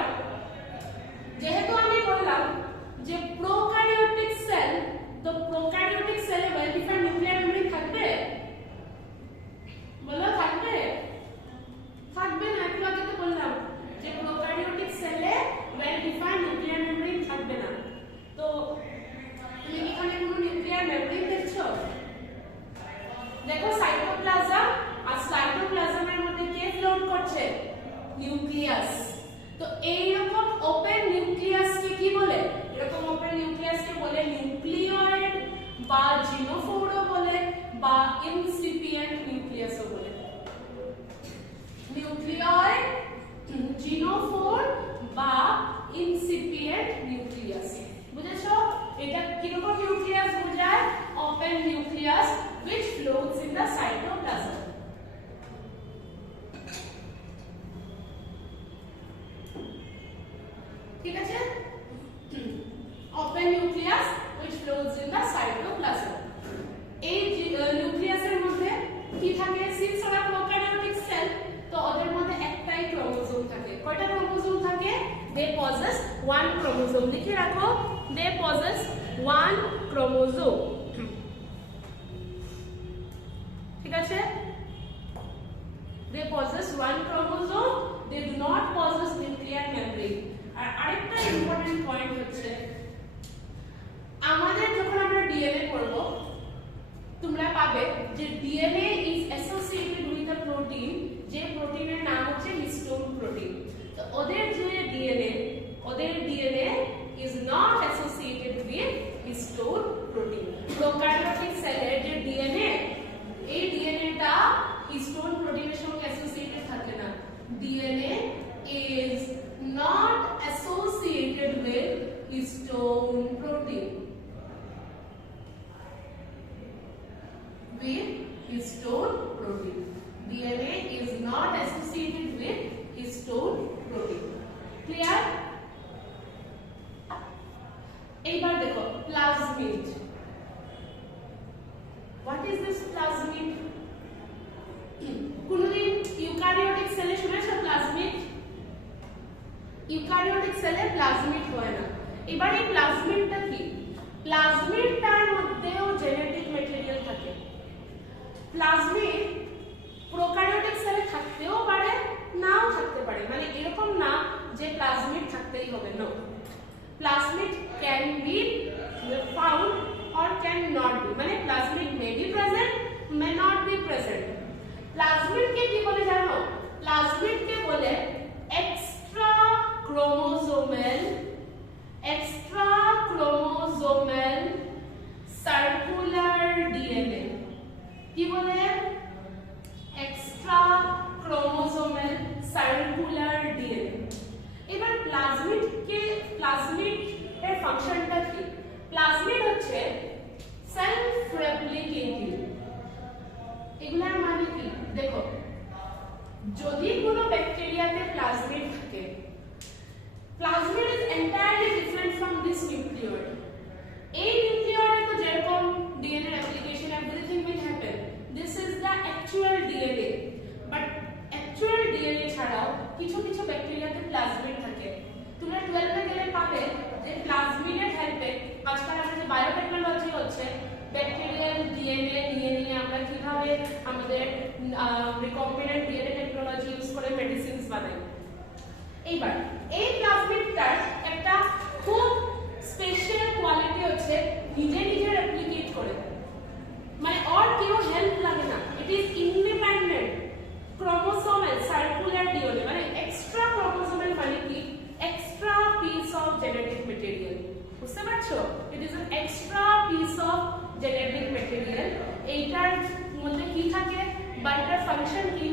যেহেতু আমি বললাম যে প্রোক্যারিওটিক সেল, তো প্রোক্যারিওটিক সেলে ওয়েল ডিফাইন্ড নিউক্লিয়ার মেমব্রেন থাকবে? বলো থাকবে? থাকবে না। একটু আগে তো বললাম যে প্রোক্যারিওটিক সেলে ওয়েল ডিফাইন্ড নিউক্লিয়ার মেমব্রেন থাকবে না। তো তুমি এখানে কোনো নিউক্লিয়ার মেমব্রেন দেখছো? দেখো সাইটোপ্লাজম, আর সাইটোপ্লাজমের মধ্যে কে ফ্লোট করছে? নিউক্লিয়াস। তো এইরকম ওপেন নিউক্লিয়াসকে কি বলে? এরকম ওপেন নিউক্লিয়াসকে বলে নিউক্লিয়য়েড বা জিনোফোরও বলে, বা ইনসিপিয়েন্ট নিউক্লিয়াসও বলে। নিউক্লিয়য়েড, জিনোফোর বা ইনসিপিয়েন্ট নিউক্লিয়াস। বুঝেছো? এটা কিরকম নিউক্লিয়াস বোঝায়? Open nucleus which floats in the cytoplasm. ঠিক আছে? Open nucleus which floats in the cytoplasm. এই নিউক্লিয়াসের মধ্যে কি থাকে? সিন্স ওরা প্রোক্যারিওটিক সেল, তো ওদের মধ্যে একটাই ক্রোমোজোম থাকে। কয়টা ক্রোমোজোম থাকে? they possess one chromosome. লিখে রাখো, they possess one chromosome. ঠিক আছে? they possess one chromosome, they do not possess nuclear membrane. আর আরেকটা ইম্পর্টেন্ট পয়েন্ট হচ্ছে, আমাদের যখন আমরা ডিএনএ পড়ব, তোমরা পাবে যে DNA is associated with a protein, যে প্রোটিনের নাম হচ্ছে হিস্টোন প্রোটিন। তো ওদের DNA is not associated with histone protein. Prokaryotic সেলের যে ডিএনএ, এই ডিএনএটা হিস্টোন প্রোটিনের সঙ্গে অ্যাসোসিয়েটেড থাকে না। DNA is not associated with histone protein, with histone protein. DNA is not associated with histone protein. Clear? এইবার দেখো plasmid. What is this plasmid? কোনদিন ইউক্যারিওটিক সেলে শুনেছো প্লাজমিড? ইউক্যারিওটিক সেলে প্লাজমিড হয় না। এবার এই প্লাজমিডটা কি? প্লাজমিডটার মধ্যেও জেনেটিক ম্যাটেরিয়াল কে কি বলে জানো? প্লাজমিড কে বলে এক্সট্রা ক্রোমোজোমাল সার্কুলার ডিএনএ। কি বলে? Extra chromosomal circular DNA. এবার প্লাজমিড এর ফাংশনটা কি? প্লাজমিড হচ্ছে সেলফ রেপ্লিকেটিং। এগুলার মানে কি? দেখো, যদি কোনো ব্যাকটেরিয়াতে প্লাজমিড থাকে, plasmid is entirely different from this nucleoid. এই নিউক্লিয়য়েডে তো যেরকম DNA replication everything will happen, this is the actual DNA. But actual DNA ছাড়াও কিছু কিছু ব্যাকটেরিয়াতে প্লাজমিড থাকে। তোমরা 12 এ গেলে পাবে যে প্লাজমিডের হেল্পে আজকাল আমাদের যে বায়োটেকনোলজি হচ্ছে, ব্যাকটেরিয়াল ডিএনএ নিয়ে আমরা কিভাবে আমাদের রিকম্বিনেন্ট ডিএনএ টেকনোলজি ইউজ করে মেডিসিনস বানাই। এইবার এই প্লাজমিডটার একটা খুব স্পেশাল কোয়ালিটি হচ্ছে নিজে নিজে রেপ্লিকেট করে, মানে আর কেউ হেল্প লাগে না। It is independent chromosomal circular DNA. মানে এক্সট্রা ক্রোমোসোমাল মানে কি? Extra piece of genetic material. বুঝতে পারছো? It is an extra piece of genetic material. এইটার মধ্যে কি থাকে বা এটার ফাংশন কি?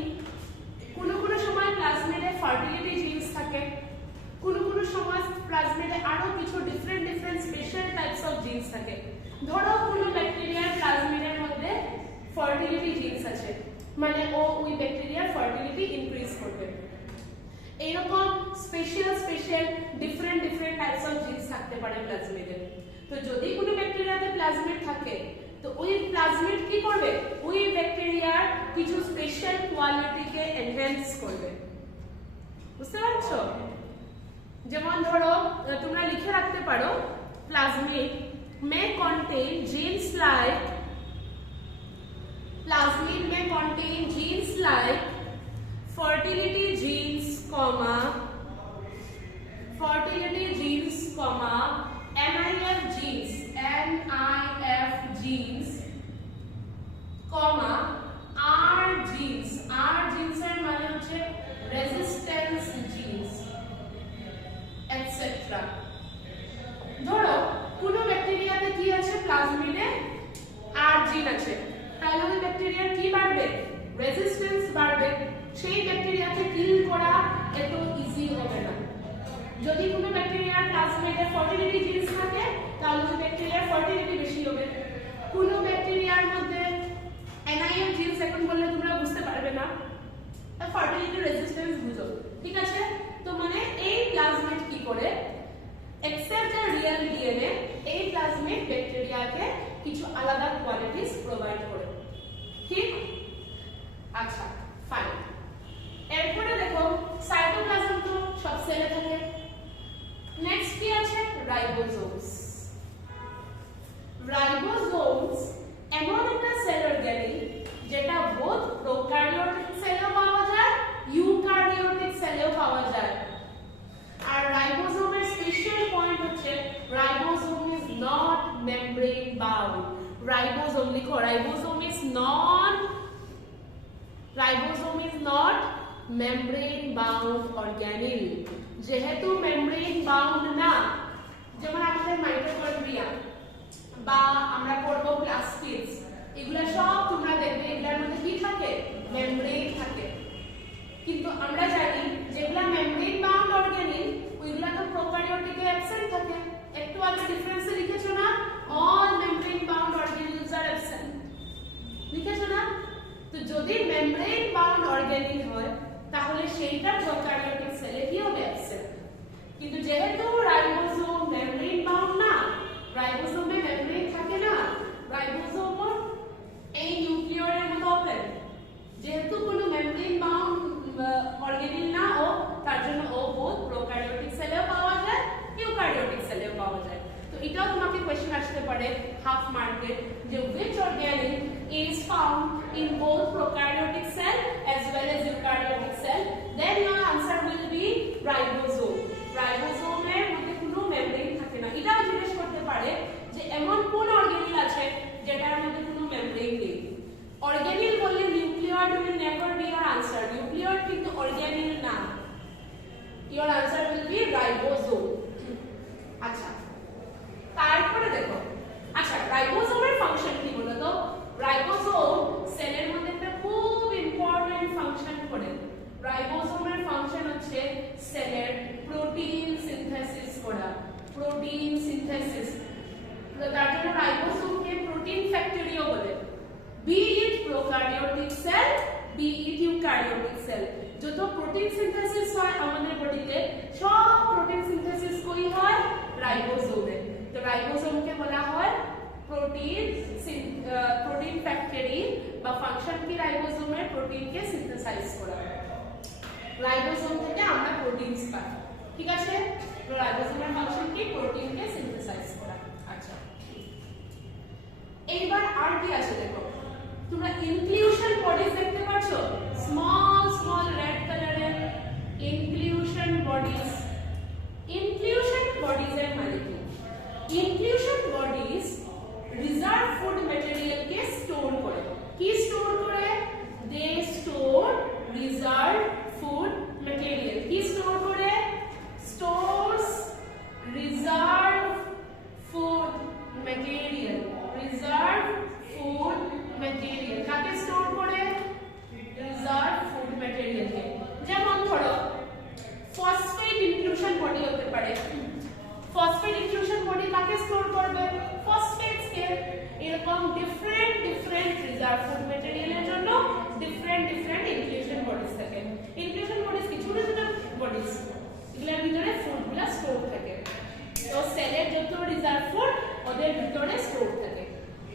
কোনো সময় প্লাজমিডে ফার্টিলিটি জিনস থাকে, কোনো সময় প্লাজমিডে আরো কিছু different special types of genes থাকে। ধরো কোনো ব্যাকটেরিয়ার প্লাজমিডের মধ্যে ফার্টিলিটি জিনস আছে, মানে ওই ব্যাকটেরিয়ার ফার্টিলিটি ইনক্রিজ করবে। এইরকম special different types of genes থাকতে পারে প্লাজমিডে। তো যদি কোনো ব্যাকটেরিয়াতে প্লাজমিড থাকে, তো ওই প্লাজমিড কি করবে? ওই ব্যাকটেরিয়ার কিছু স্পেশাল কোয়ালিটিকে এনহ্যান্স করবে। বুঝতে পারছো? যেমন ধরো, তোমরা লিখে রাখতে পারো, plasmid may contain genes like fertility genes, NIF genes, R genes এর মানে হচ্ছে resistance genes, etc. ধরো কোনো ব্যাকটেরিয়াতে কি আছে? প্লাজমিডে আর জিন আছে, তাহলে ওই ব্যাকটেরিয়ার কি বাড়বে? রেজিস্ট্যান্স বাড়বে। সেই ব্যাকটেরিয়াকে কিল করা এত ইজি হবে না। যদি কোনো ব্যাকটেরিয়ার প্লাজমিডে ফার্টিলিটি জিনস থাকে, তাহলে ওই ব্যাকটেরিয়ার ফার্টিলিটি বেশি হবে। কোনো ব্যাকটেরিয়ার মধ্যে NIF জিনস এখন বললে তোমরা বুঝতে পারবে না, ফার্টিলিটি রেজিস্ট্যান্স বুঝো, ঠিক আছে? তো মানে এই প্লাজমিড কি করে, except the real DNA, এই প্লাজমিড ব্যাকটেরিয়াকে কিছু আলাদা কোয়ালিটিস প্রোভাইড করে। ঠিক? আচ্ছা, ফাইন। এরপরে দেখো, সাইটোপ্লাজম তো সব সেলে থাকে। নেক্সট কি আছে? রাইবোসোমস। রাইবোসোমস এমন একটা সেল অর্গানেল যেটা বোথ প্রোক্যারিওটিক সেলেও পাওয়া যায়, ইউক্যারিওটিক সেলেও পাওয়া যায়। আর রাইবোসোমের স্পেশাল পয়েন্ট হচ্ছে ribosome is not membrane bound. Ribosome লিখো, ribosome is not membrane bound organelle. যেহেতু মেমব্রেন বাউন্ড না, যেমন আমাদের মাইটোকন্ড্রিয়া বা আমরা করব প্লাস্টিডস, এগুলা সব তোমরা দেখবে এগুলোর মধ্যে কি থাকে? মেমব্রেন থাকে। কিন্তু আমরা জানি যেগুলা মেমব্রেন বাউন্ড অর্গানেল, ওইগুলা তো প্রোক্যারিওটিকে অ্যাবসেন্ট থাকে। একটু আগে ডিফারেন্সে লিখেছো না? All membrane bound organelles are absent, লিখেছো না? তো যদি মেমব্রেন বাউন্ড অর্গানেল হয়, তাহলে সেইটা প্রোক্যারিওটিক সেলে কি হবে? অ্যাবসেন্ট। কিন্তু যেহেতু রাইবোসোম মেমব্রেন বাউন্ড না, রাইবোসোমে মেমব্রেন থাকে না, রাইবোসোম এই নিউক্লিয়য়েডের মতো ওপেন। যেহেতু কোনো মেমব্রেন বাউন্ড অর্গানেল না তার জন্য বোথ প্রোক্যারিওটিক সেলেও পাওয়া যায়, ইউক্যারিওটিক সেলেও পাওয়া যায়। তো এটাও তোমাকে কোশ্চেন আসতে পারে হাফ মার্কে, যে which organelle is found in both prokaryotic cell as well as eukaryotic cell, then your answer will be ribosome. Ribosome এর মধ্যে কোনো মেমব্রেন থাকে না। এটাও জিজ্ঞেস করতে পারে যে এমন কোন অর্গানেল আছে যেটার প্রোটিন সিনথেসিস, তার জন্য রাইবোসোমকে প্রোটিন ফ্যাক্টরিও বলে। বি ইট প্রোক্যারিওটিক সেল, বি ইট ইউক্যারিওটিক সেল, যত প্রোটিন সিনথেসিস হয় আমাদের বডিতে সব প্রোটিন সিনথেসিস কই হয়? রাইবোসোমে। তো রাইবোসোমকে বলা হয় প্রোটিন ফ্যাক্টরি বা ফাংশন কি রাইবোসোমের? প্রোটিনকে সিনথেসাইজ করা। রাইবোসোম থেকে আমরা প্রোটিনস পাই, ঠিক আছে? তো রাইবোসোমের ফাংশন কি? প্রোটিনকে সিনথেসাইজ করা। আচ্ছা, এইবার আর কি আছে দেখো, তোমরা ইনক্লুশন বডিজ দেখতে পাচ্ছো, স্মল স্মল রেড কালারের ইনক্লুশন বডিজ। ইনক্লুশন বডিজ এর মানে কি? Inclusion bodies reserve food material কে স্টোর করে। কি স্টোর করে? They store reserve food material. কি স্টোর করে? Stores reserve food material. Reserve food material কাকে স্টোর করে? রিজার্ভ ফুড ম্যাটেরিয়ালকে। যেমন ধরো ফসফেট ইনক্লুশন বডি হতে পারে। ফসফেট ইনক্লুশন বডি কাকে স্টোর করবে? ফসফেটস কে। এরকম ডিফারেন্ট ডিফারেন্ট রিজার্ভ ফুড ম্যাটেরিয়ালের জন্য ডিফারেন্ট ডিফারেন্ট ইনক্লুশন বডিজ থাকে। ইনক্লুশন বডিজ কি? ছোট ছোট বডিজ, এগুলোর ভিতরে ফুডগুলো স্টোর থাকে। তো সেলের যত রিজার্ভ ফুড ওদের ভিতরে স্টোর থাকে,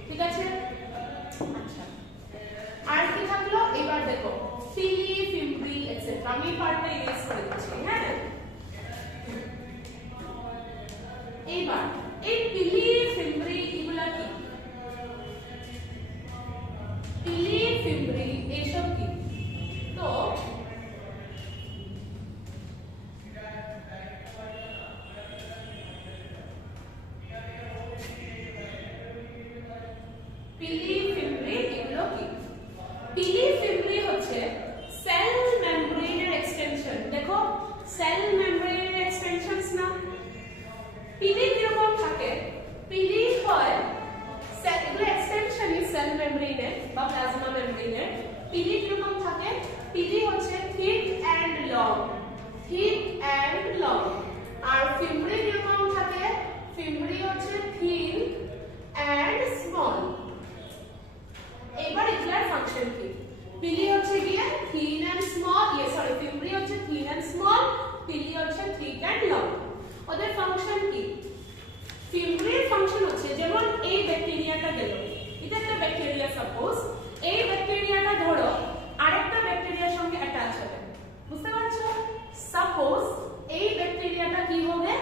ঠিক আছে? আচ্ছা, আর কি থাকলো? এবার দেখো পিলি, ফিমব্রি এটসেট্রা। আমি পার্টটা ইরেজ করে দিচ্ছি, হ্যাঁ? এইবার এই পিলি, ফিমব্রি এগুলা কি? পিলি, ফিমব্রি এইসব কি? তো পিলি, ফিমব্রি এগুলো কি? পিলি, ফিমব্রি হচ্ছে সেল মেমব্রেনের এক্সটেনশন। দেখো সেল মেমব্রেনের এক্সটেনশনস না? পিলি কিরকম থাকে? পিলি হয় সেল এক্সটেনশনই সেল মেমব্রেনের বা প্লাজমা মেমব্রেনের। পিলি কিরকম থাকে? পিলি হচ্ছে thick and long, thick and long. আর ফিমব্রি কিরকম থাকে? ফিমব্রি হচ্ছে থিন এন্ড স্মল। এবার এগুলার ফাংশন কি? পিলি হচ্ছে গিয়ে থিন এন্ড স্মল, ফিমব্রি হচ্ছে থিন এন্ড স্মল, পিলি হচ্ছে থিক এন্ড লং। ওদের ফাংশন কি? ফিমব্রির ফাংশন হচ্ছে, যেমন এই ব্যাকটেরিয়াটা গেল, এটা একটা ব্যাকটেরিয়া সাপোজ, এই ব্যাকটেরিয়াটা ধরো আরেকটা ব্যাকটেরিয়ার সঙ্গে অ্যাটাচ হবে, বুঝতে পারছো? সাপোজ এই ব্যাকটেরিয়াটা কি হবে?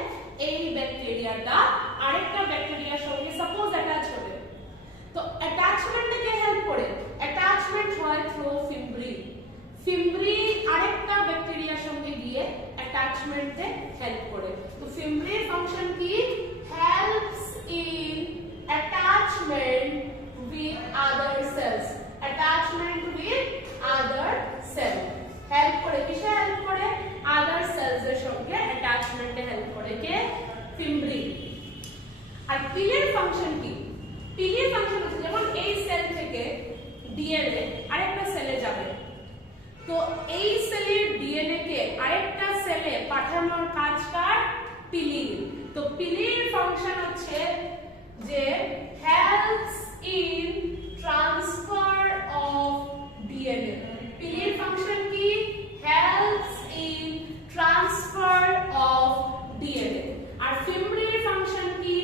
এই ব্যাকটেরিয়াটা আরেকটা ব্যাকটেরিয়ার সঙ্গে সাপোজ অ্যাটাচ হবে। তো অ্যাটাচমেন্টে কে হেল্প করে? অ্যাটাচমেন্ট হয় থ্রু ফিমব্রি। ফিমব্রি আরেকটা ব্যাকটেরিয়ার সঙ্গে গিয়ে অ্যাটাচমেন্টে হেল্প করে। তো ফিমব্রির ফাংশন কি? Helps in attachment with other cells. Attachment with other cell help করে। কিসে হেল্প করে? আদার সেলস এর সঙ্গে অ্যাটাচমেন্টে হেল্প করে কে? ফিমব্রি। আর পিলির ফাংশন কি? পিলির ফাংশন হচ্ছে, যেমন এই সেল থেকে ডিএনএ আরেকটা সেলে যাবে, তো এই সেলের ডিএনএ কে আরেকটা সেলে পাঠানোর কাজ কার? পিলির। তো পিলির ফাংশন হচ্ছে যে helps in transfer of DNA. পিলির ফাংশন কি? Helps in transfer of DNA. আর ফিমব্রির ফাংশন কি?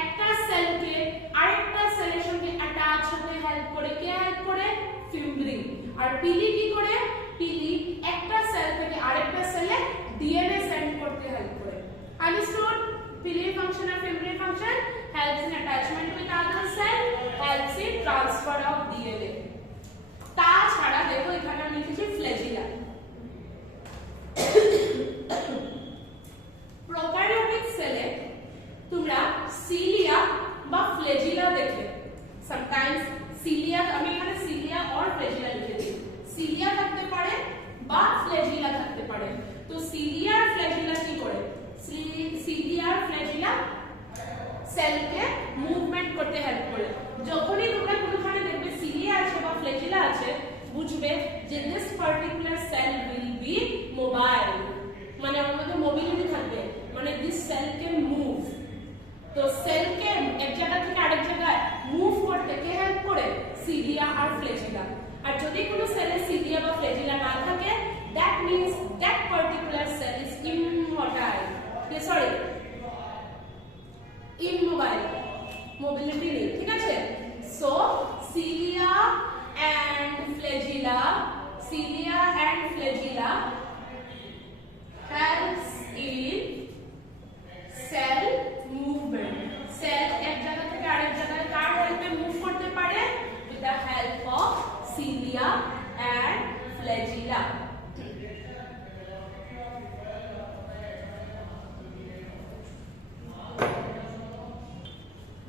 একটা সেলকে আরেকটা সেলের সঙ্গে অ্যাটাচ হতে হেল্প করে। কে হেল্প করে? ফিমব্রি। আর পিলি কি করে? পিলি একটা সেল থেকে আরেকটা সেলে ডিএনএ সেন্ড করতে হেল্প করে। আন্ডারস্টুড? পিলির ফাংশন আর ফিমব্রির function helps in attachment with other cell, helps in transfer of DNA. তাছাড়া দেখো এখানে আমি লিখেছি ফ্ল্যাজিলা। প্রোক্যারিওটিক সেলে তোমরা সিলিয়া বা ফ্ল্যাজিলা দেখবে। সামটাইমস সিলিয়া, আমি এখানে সিলিয়া অর ফ্ল্যাজিলা লিখে দিই। সিলিয়া থাকতে পারে বা ফ্ল্যাজিলা থাকতে পারে। তো সিলিয়া আর ফ্ল্যাজিলা কি করে? সিলিয়া আর ফ্ল্যাজিলা সেলকে মুভমেন্ট করতে হেল্প করে। যখনই তোমরা কোনোখানে দেখবে সিলিয়া আছে বা ফ্ল্যাজিলা আছে, বুঝবে যে this particular cell will be mobile, মানে ওর মধ্যে মোবিলিটি থাকবে, মানে this cell can move. Cilia আর ফ্ল্যাজিলা। আর যদি কোনো সেলে সিলিয়া বা ফ্ল্যাজিলা না থাকে, that means that particular cell is immotile. Sorry, immobile, mobility নেই, ঠিক আছে? So cilia and flagella helps in cell movement. Cell এক জায়গা থেকে আরেক জায়গায় কার হেল্পে মুভ করতে পারে? with the help of cilia and flagella.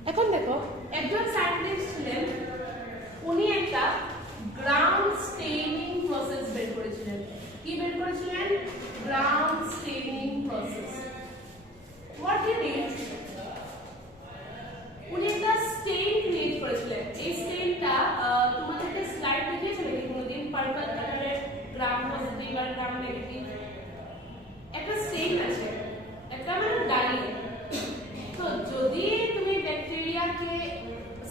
এখন দেখো, একজন সায়েন্টিস্ট ছিলেন, উনি একটা গ্রাউন্ড স্টেইনিং প্রসেস বের করেছিলেন। কি বের করেছিলেন? Ground staining process. What he did, উনি একটা স্টেইন ক্রিয়েট করেছিলেন। এই স্টেইনটা তোমাদেরকে স্লাইড দেখিয়েছিল কি কোনোদিন? পার্পল কালারের গ্রাম পজিটিভ আর গ্রাম নেগেটিভ একটা স্টেইন আছে, একটা মানে দাঁড়িয়ে। তো যদি তুমি ব্যাকটেরিয়াকে,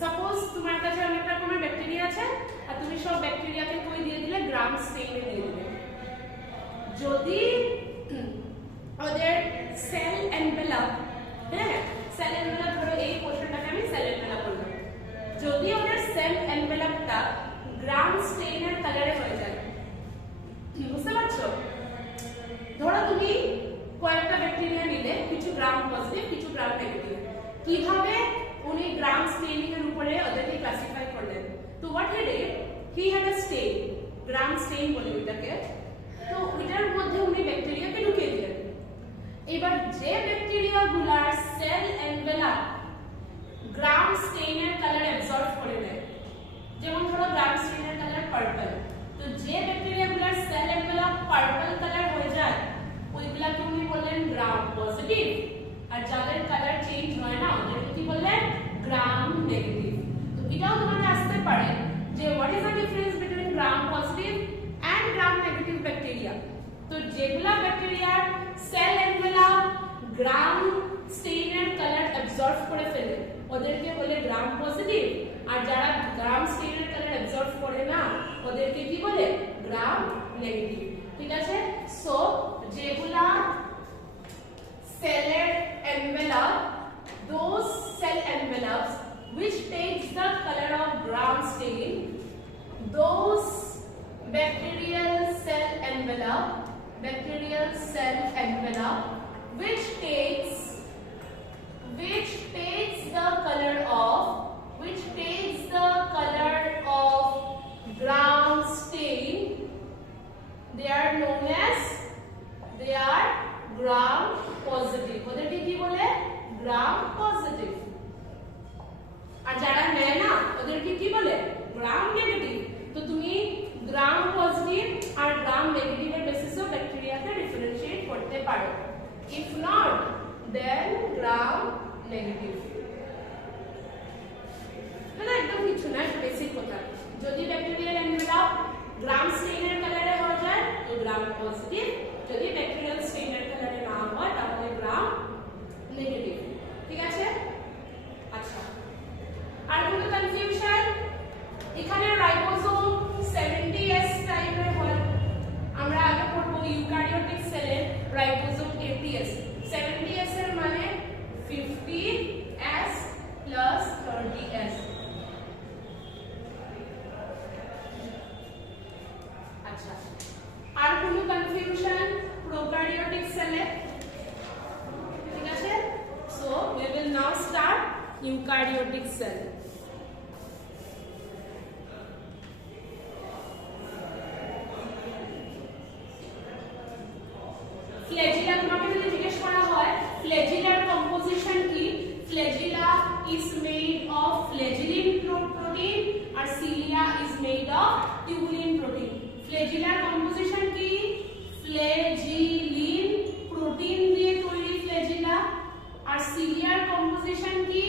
সাপোজ তোমার কাছে অনেক রকমের ব্যাকটেরিয়া আছে আর তুমি সব ব্যাকটেরিয়াকে কই দিয়ে দিলে? গ্রাম স্টেইনে দিয়ে দিলে। যদি ওদের সেল এনভেলপ, হ্যাঁ সেল এনভেলপ, ধরো এই পোর্শনটাকে আমি সেল এনভেলপ বললাম, যদি ওদের সেল এনভেলপটা গ্রাম স্টেইনের কালারে হয়ে যায়, বুঝতে পারছো? ধরো তুমি কয়েকটা ব্যাকটেরিয়া নিলে, কিছু গ্রাম পজিটিভ কিছু গ্রাম নেগেটিভ, কিভাবে উনি গ্রাম স্টেইনিং এর উপরে ওদেরকে ক্লাসিফাই করলেন? তো what he did, he had a stain, gram stain বলে ওইটাকে। তো ওইটার মধ্যে উনি ব্যাকটেরিয়াকে ঢুকিয়ে দিলেন। এবার যে ব্যাকটেরিয়াগুলার সেল এনভেলপ গ্রাম স্টেইনের কালার অ্যাবজর্ব করে নেয়, যেমন ধরো গ্রাম স্টেইনের কালার পার্পল, তো যে ব্যাকটেরিয়াগুলার সেল এনভেলপ পার্পল কালার হয়ে যায় ওইগুলাকে উনি বললেন গ্রাম পজিটিভ, আর যাদের কালার চেঞ্জ হয় না ওদেরকে কি বললেন? Gram negative. তো এটাও তোমাকে আসতে পারে যে what is the difference between gram positive and gram negative bacteria. তো যেগুলা ব্যাকটেরিয়ার সেল এনভেলপ গ্রাম স্টেইনের কালার অ্যাবজর্ব করে ফেলে ওদেরকে বলে গ্রাম পজিটিভ, আর যারা গ্রাম স্টেইনের কালার অ্যাবজর্ব করে না ওদেরকে কি বলে? Gram negative. ঠিক আছে? সো যেগুলা সেলের envelope, those cell envelopes which takes the color of gram stain, those bacterial cell envelope which takes the color of gram stain, they are known as gram positive. ওদেরকে কি বলে? Gram positive. আর যারা নেয় না ওদেরকে কি বলে? গ্রাম নেগেটিভ। তো তুমি গ্রাম পজিটিভ আর গ্রাম নেগেটিভের বেসিসে ব্যাকটেরিয়াকে ডিফারেন্সিয়েট করতে পারো। If not then gram negative. এটা একদম কিছু না, বেসিক কথা। যদি ব্যাকটেরিয়ার এনভেলপ গ্রাম স্টেইনের কালারে হয়ে যায় তো গ্রাম পজিটিভ, যদি ব্যাকটেরিয়াল স্টেইনের কালারে না হয় তাহলে গ্রাম নেগেটিভ। ঠিক আছে? আচ্ছা, আর কোনো কনফিউশন? এখানে রাইবোসোম 70S টাইপের হয়, আমরা আগে পড়ব ইউক্যারিওটিক সেলের রাইবোসোম 80S। 70S এর মানে 50S plus 30S। আচ্ছা, আর কোনো কনফিউশন প্রোক্যারিওটিক সেলে? ঠিক আছে? So we will now start eukaryotic cell. Flagella তোমাকে যদি জিজ্ঞেস করা হয় ফ্ল্যাজিলার কম্পোজিশন কি, flagella is made of flagellin protein আর cilia is made of tubulin protein. ফ্ল্যাজিলার কম্পোজিশন কি? ফ্ল্যাজিলিন প্রোটিন দিয়ে তৈরি ফ্ল্যাজিলা, আর সিলিয়ার কম্পোজিশন কি?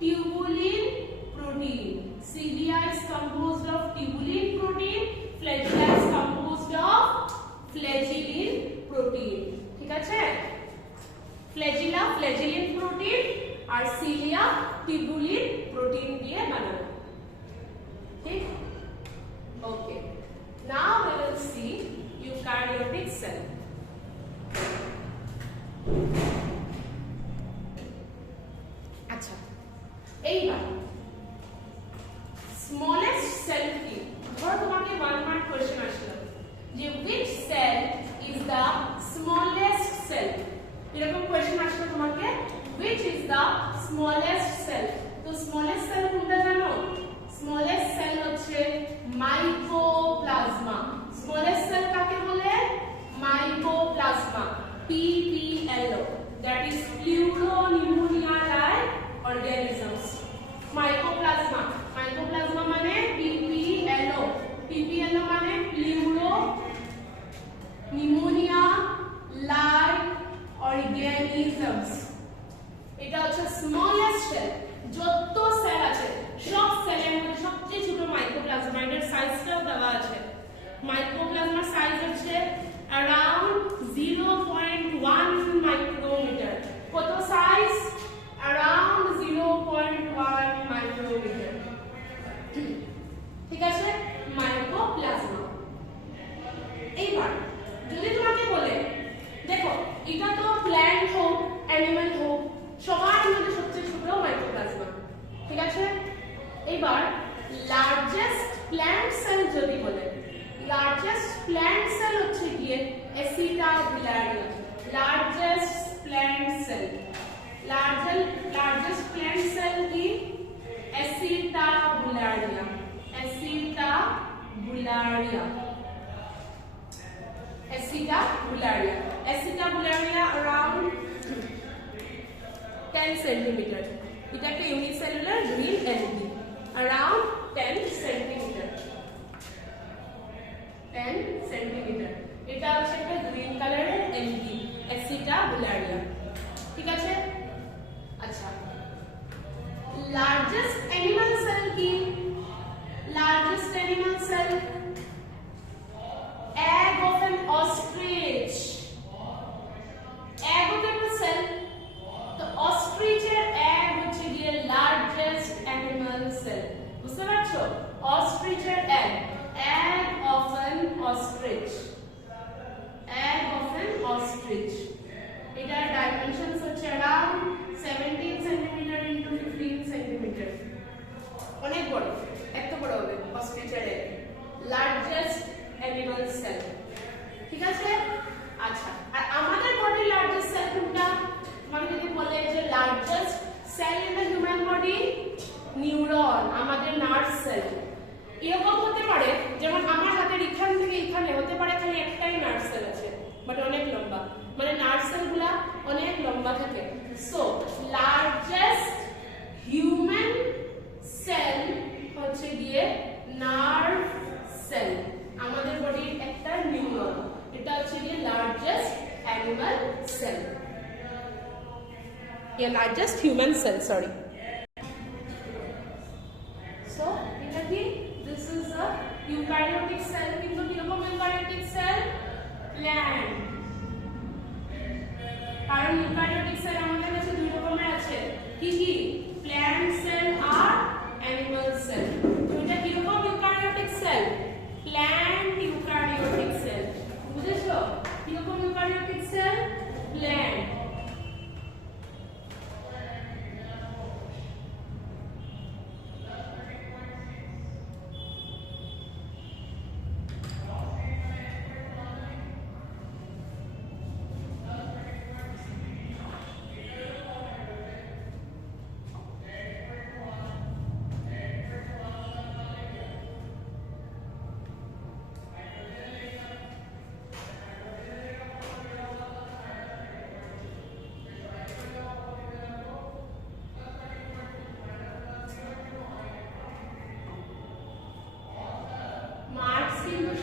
Tubulin protein. Cilia is composed of tubulin protein, flagella is composed of flagellin protein. ঠিক আছে? ফ্ল্যাজিলা ফ্ল্যাজিলিন প্রোটিন আর সিলিয়া টিউবুলিন প্রোটিন দিয়ে বানানো। ঠিক? প্ল্যান্ট সেল যদি বলে লার্জেস্ট প্ল্যান্ট সেল হচ্ছে গিয়ে Acetabularia largest plant cell largest plant cell की acetabularia around 10 centimeter এটা একটা unicellular green algae around 10 centimeter এটা হচ্ছে একটা গ্রিন কালারের algae acetabularia ঠিক আছে अच्छा लार्जेस्ट एनिमल सेल की largest animal cell egg of an ostrich egg होते हैं सेल तो ऑस्ट्रिचের एग হচ্ছে গিয়ে लार्जेस्ट एनिमल सेल বুঝতে পারছো ऑस्ट्रिचের एग ऑफ एन ऑस्ट्रिच এটার ডাইমেনশনস হচ্ছে अराउंड 17 সেন্টিমিটার ইনটু 15 সেন্টিমিটার অনেক বড় এত বড় হবে অস্ট্রিচের লার্জেস্ট অ্যানিমাল সেল ঠিক আছে আচ্ছা আর আমাদের বডির লার্জেস্ট সেল কোনটা মানে যদি বলে যে largest cell in the human body neuron আমাদের নার্ভ সেল এরকম হতে পারে যেমন আমার হাতের এখান থেকে এখানে হতে পারে খালি একটাই নার্ভ সেল আছে বাট অনেক লম্বা মানে নার্ভ সেলগুলা অনেক লম্বা থাকে সো লার্জেস্ট হিউম্যান সেল হচ্ছে গিয়ে নার্ভ সেল আমাদের বডির একটা নিউরন এটা হচ্ছে গিয়ে largest animal cell largest human cell sorry so এটা কি this is a eukaryotic cell কিন্তু কিরকম ইউক্যারিওটিক সেল প্ল্যান্ট কারণ ইউক্যারিওটিক সেল আমাদের কাছে দুই রকমের আছে কি কি প্ল্যান্ট সেল আর অ্যানিমাল সেল তো এটা কি রকম eukaryotic cell plant eukaryotic cell বুঝেছো কি রকম ইউক্যারিওটিক সেল প্ল্যান্ট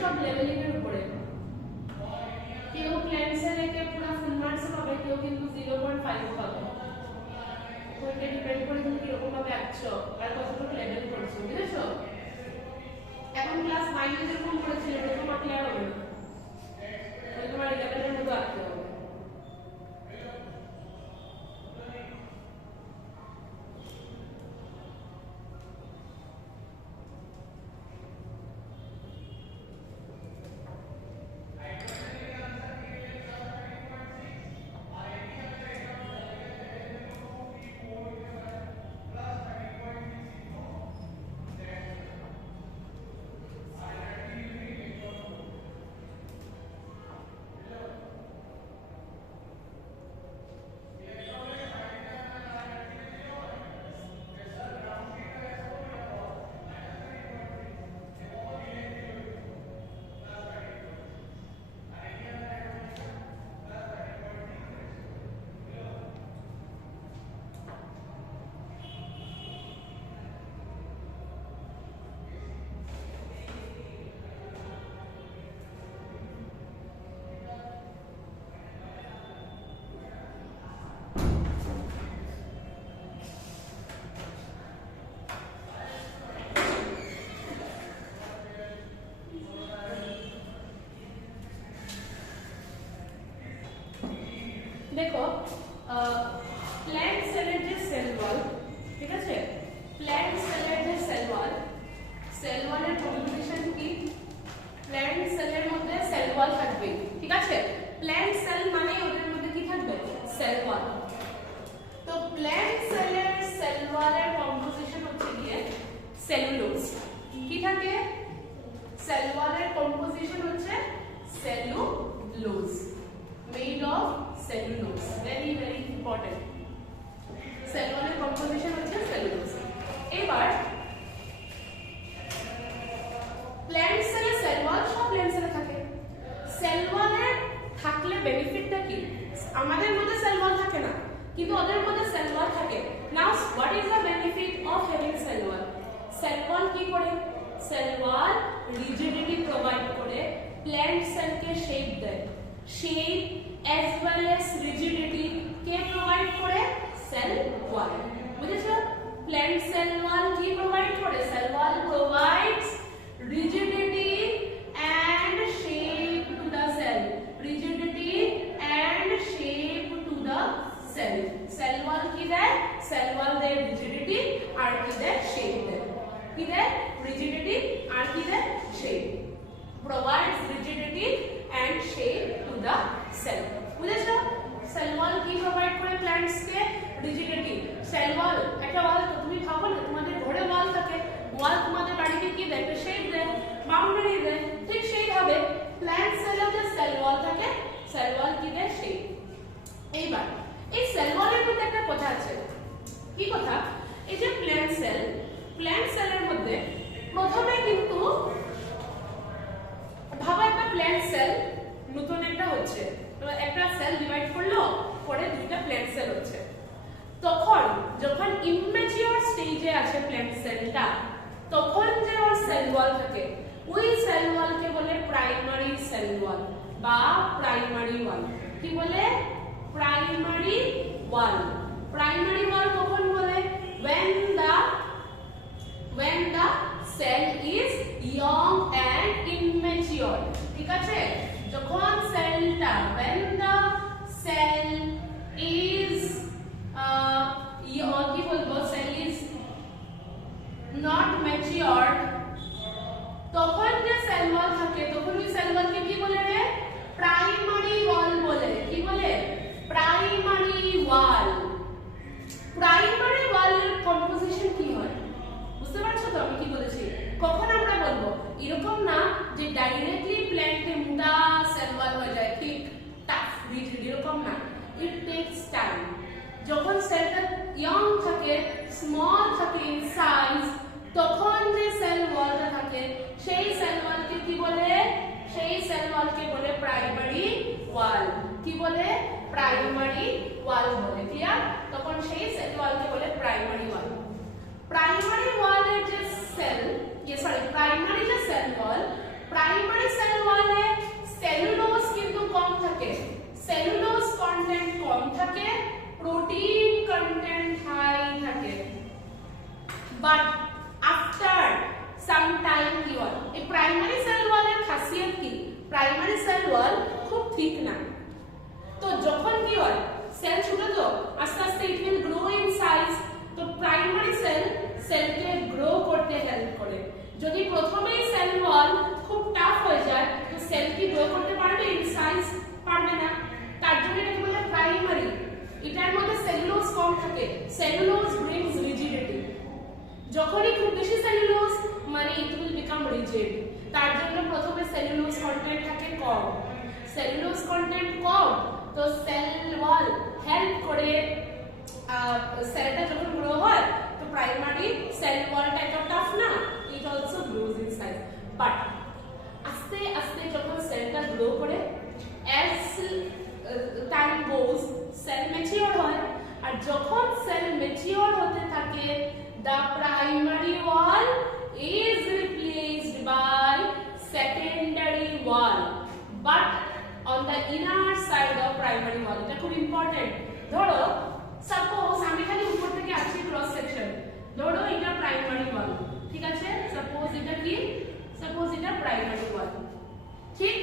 সব লেভেলিংয়ের উপরে কেউ প্ল্যান্ট সেলকে পুরো ফুল মার্কস পাবে কেউ কিন্তু 0.5 পাবে তো এটা ডিপেন্ড করে তুমি কিরকম ভাবে আঁকছো আর কতটুকু লেভেল করছো বুঝেছো এখন ক্লাস 9 এ যেরকম করেছিলে এরকম আঁকলে আর হবে না ওই তোমার লেভেলের মতো আঁকতে হবে দেখো প্ল্যান্ট সেলের যে সেল ওয়াল ঠিক আছে প্ল্যান্ট সেলের যে সেল ওয়ালের কম্পোজিশন কি প্ল্যান্ট সেলের মধ্যে সেল ওয়াল থাকবে ঠিক আছে প্ল্যান্ট সেল মানে ওদের মধ্যে কি থাকবে সেল ওয়াল তো প্ল্যান্ট সেলের সেল ওয়ালের কম্পোজিশন হচ্ছে গিয়ে সেলুলোজ কি থাকে সেল ওয়ালের কম্পোজিশন হচ্ছে cellulose, made of cellulose, very very important. Cell ওয়ালের কম্পোজিশন হচ্ছে সেলুলোজ। এবার প্ল্যান্ট সেলে সেল ওয়াল, সব প্ল্যান্ট সেলে থাকে। সেল ওয়ালে থাকলে বেনিফিটটা কি? আমাদের মধ্যে সেল ওয়াল থাকে না, কিন্তু ওদের মধ্যে সেল ওয়াল থাকে। Now what is the benefit of having cell wall? Cell wall কি করে? সেল ওয়াল রিজিডিটি প্রোভাইড করে, প্ল্যান্ট সেলকে শেপ দেয়। Shape as well as rigidity কে প্রোভাইড করে? Cell wall. বুঝেছো? প্ল্যান্ট সেল ওয়াল কি প্রোভাইড করে? Cell wall provides rigidity and shape to the cell, rigidity and shape to the cell. Cell wall ki দেয়? Cell wall দেয় rigidity আর কি দেয়? shape দেয়। কি দেয়? rigidity আর কি দেয়? shape, provides rigidity and shape to the cell. বুঝেছো? cell wall কি প্রোভাইড করে প্ল্যান্টস কে? rigidity. cell wall একটা ওয়াল তো তুমি ভাবো না, তোমাদের ঘরে ওয়াল থাকে, ওয়াল তোমাদের বাড়িতে কি দেয়? একটা শেপ দেয়, বাউন্ডারি দেয়। ঠিক সেইভাবে প্ল্যান্ট সেলেও যে সেল ওয়াল থাকে, সেল ওয়াল কি দেয়? শেপ। এইবার এই সেল ওয়ালের মধ্যে একটা কথা আছে। কি কথা? এই যে প্ল্যান্ট সেলের মধ্যে প্রথমে কিন্তু ভাবো একটা প্ল্যান্ট সেল নতুন একটা হচ্ছে, একটা সেল ডিভাইড করলো, পরে দুইটা প্ল্যান্ট সেল হচ্ছে। তখন যখন ইম্যাচিউর স্টেজে আসে প্ল্যান্ট সেলটা, তখন যে ওর সেল ওয়াল থাকে, ওই সেল ওয়ালকে বলে প্রাইমারি সেল ওয়াল বা প্রাইমারি ওয়াল। কি বলে? প্রাইমারি ওয়াল। প্রাইমারি ওয়াল কখন বলে? when the cell is young and immature। ঠিক আছে? যখন সেলটা when the cell is কি বলবো, cell is not matured, তখন যে সেল ওয়াল থাকে, তখন ওই সেল ওয়ালকে কি বলে রে? প্রাইমারি ওয়াল বলে। কি বলে? প্রাইমারি ওয়াল। প্রাইমারি ওয়ালের কম্পোজিশন কি হয়? বুঝতে পারছো তো আমি কি বলেছি? কখন আমরা বলবো? এরকম না যে ডাইরেক্টলি প্ল্যান্টে মোটা সেল ওয়াল হয়ে যায়, ঠিক টাফ রিজিড, এরকম না। ইট টেকস টাইম। যখন সেলটা ইয়ং থাকে, স্মল থাকে ইন সাইজ, তখন যে সেল ওয়ালটা থাকে, সেই সেল ওয়ালকে কি বলে? সেই সেল ওয়ালকে বলে প্রাইমারি ওয়াল। কি বলে? প্রাইমারি ওয়াল বলে। ক্লিয়ার? তখন সেই সেল ওয়ালকে বলে প্রাইমারি ওয়াল। প্রাইমারি ওয়ালের যে প্রাইমারি যে সেল ওয়াল, প্রাইমারি সেল ওয়ালে সেলুলোজ কিন্তু কম থাকে, সেলুলোজ কন্টেন্ট কম থাকে, প্রোটিন কন্টেন্ট হাই থাকে। বাট আফটার সাম টাইম কি হয়? এই প্রাইমারি সেল ওয়ালের খাসিয়ত কি? প্রাইমারি সেল ওয়াল খুব ঠিক না। তো যখন কি হয়? সেল ছোট, তো আস্তে আস্তে it will grow in size. তো প্রাইমারি সেলকে গ্রো করতে হেল্প করে। যদি প্রথমেই সেল ওয়াল খুব টাফ হয়ে যায়, তো সেল কি গ্রো করতে পারবে ইন সাইজ? পারবে না। তার জন্য এটাকে বলে প্রাইমারি। এটার মধ্যে সেলুলোজ কম থাকে, সেলুলোজ ব্রিংস রিজিডিটি। যখনই খুব বেশি সেলুলোজ, মানে ইট উইল বিকাম রিজিড। তার জন্য প্রথমে সেলুলোজ কন্টেন্ট থাকে কম। সেলুলোজ কন্টেন্ট কম, তো সেল ওয়াল হেল্প করে সেলটা যখন গ্রো হয়, তো প্রাইমারি সেল ওয়ালটা এত টাফ না, it also grows in size. But আস্তে আস্তে যখন সেলটা গ্রো করে, অ্যাজ টাইম গোজ, সেল ম্যাচিওর হয়। আর যখন সেল ম্যাচিওর হতে থাকে, the primary wall is replaced by secondary wall, but on the inner side of primary wall. এটা খুব ইম্পর্টেন্ট। ধরো সাপোজ আমি খালি উপর থেকে আসছি ক্রস সেকশন, ধরো এটা প্রাইমারি ওয়াল, ঠিক আছে? সাপোজ এটা কি? সাপোজ এটা প্রাইমারি ওয়াল, ঠিক?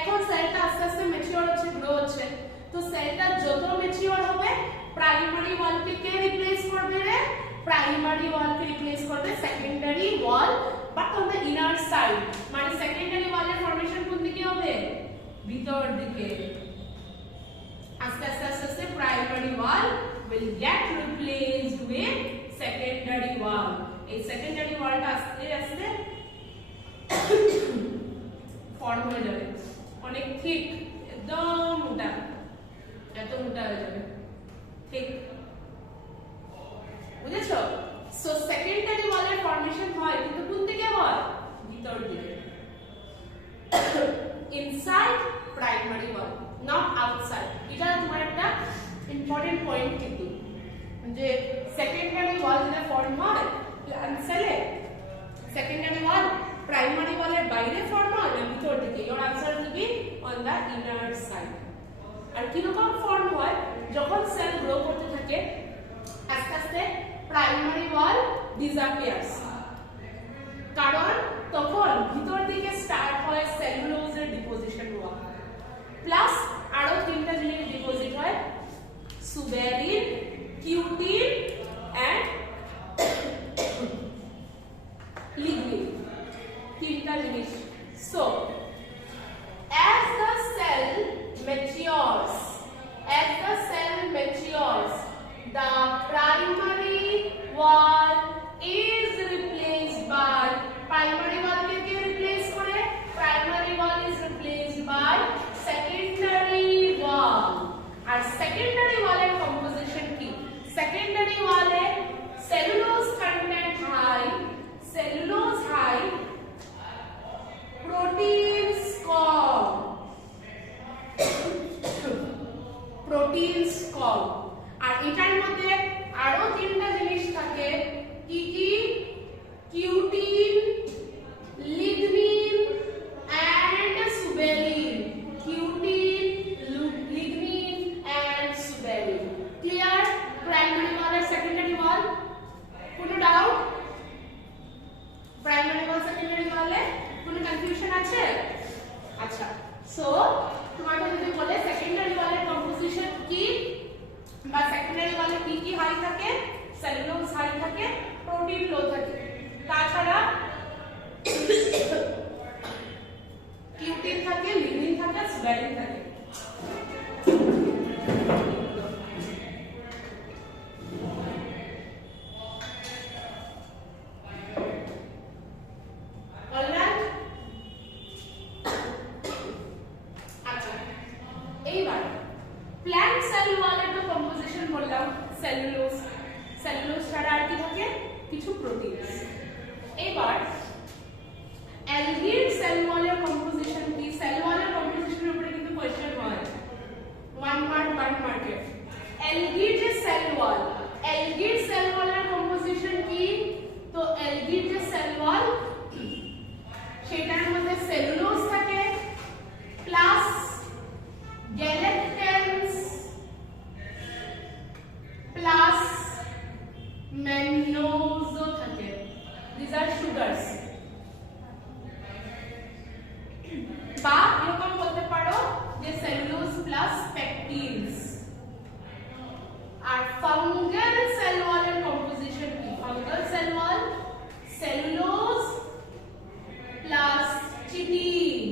এখন সেলটা আস্তে আস্তে ম্যাচিওর হচ্ছে, গ্রো হচ্ছে। তো সেলটা যত ম্যাচিওর হবে, প্রাইমারি ওয়ালকে কে রিপ্লেস করবে রে? প্রাইমারি ওয়ালকে রিপ্লেস করবে secondary wall, but on the inner side. মানে সেকেন্ডারি ওয়ালের ফর্মেশন কোন দিকে হবে? ভিতর দিকে। আস্তে আস্তে আস্তে আস্তে primary wall will get replaced with secondary wall। এই সেকেন্ডারি ওয়ালটা আস্তে আস্তে not outside. এটা তোমার একটা ইম্পর্টেন্ট পয়েন্ট কিন্তু যে সেকেন্ডারি ওয়াল যেটা ফর্ম হয় প্ল্যান্ট সেলে, সেকেন্ডারি ওয়াল প্রাইমারি ওয়ালের বাইরে ফর্ম হয় না ভিতর দিকে? your answer will be on the inner side. আর কিরকম ফর্ম হয় যখন সেল গ্রো করতে থাকে আস্তে আস্তে প্রাইমারি ওয়াল ডিসঅ্যাপিয়ার্স, কারণ তখন ভিতর দিকে স্টার্ট হয় সেলুলোজের ডিপোজিশন হওয়া, প্লাস আরো তিনটা জিনিস ডিপোজিট হয়, সুবেরিন, কিউটিন এন্ড লিগনিন, তিনটা জিনিস। So as the cell matures, the primary wall is replaced by, primary wall ke replace kore, primary wall is replaced by secondary wall. আর secondary wall এর composition কি? secondary wall এ cellulose content high, cellulose high, proteins কম, proteins কম। আর এটার মধ্যে আরো তিনটা জিনিস থাকে, কি কি? Cutin, lignin and suberin, cutin, lignin and suberin. Clear? Primary wall আর সেকেন্ডারি ওয়াল, কোনো ডাউট? প্রাইমারি ওয়াল সেকেন্ডারি ওয়ালে কোনো কনফিউশন আছে? আচ্ছা, সো তোমাকে যদি বলে সেকেন্ডারি ওয়ালের কম্পোজিশন কি বা সেকেন্ডারি ওয়ালে কি কি হাই থাকে, সেলুলোজ হাই থাকে, প্রোটিন লো থাকে, তাছাড়া কিউটিন থাকে, লিগনিন থাকে, সুবেরিন থাকে। সেলুলোজ ছাড়া আর কি থাকে? কিছু প্রোটিনস। এবার অ্যালগির সেল ওয়ালের কম্পোজিশন কি? সেল ওয়ালের কম্পোজিশনের উপরে কিন্তু কোশ্চেন হয়, 1 মার্ক 1 মার্কে। অ্যালগির যে সেল ওয়াল, অ্যালগির সেল ওয়ালের কম্পোজিশন কি? তো অ্যালগির যে সেল ওয়াল সেটার মধ্যে সেলুলোজ থাকে প্লাস গ্যালেকটেন্স প্লাস ম্যানোজো থাকে, these are sugars। বা এরকম বলতে পারো যে সেলুলোজ প্লাস পেকটিনস। আর ফাঙ্গাল সেল ওয়ালের কম্পোজিশন কি? Fungal cell wall cellulose plus chitin,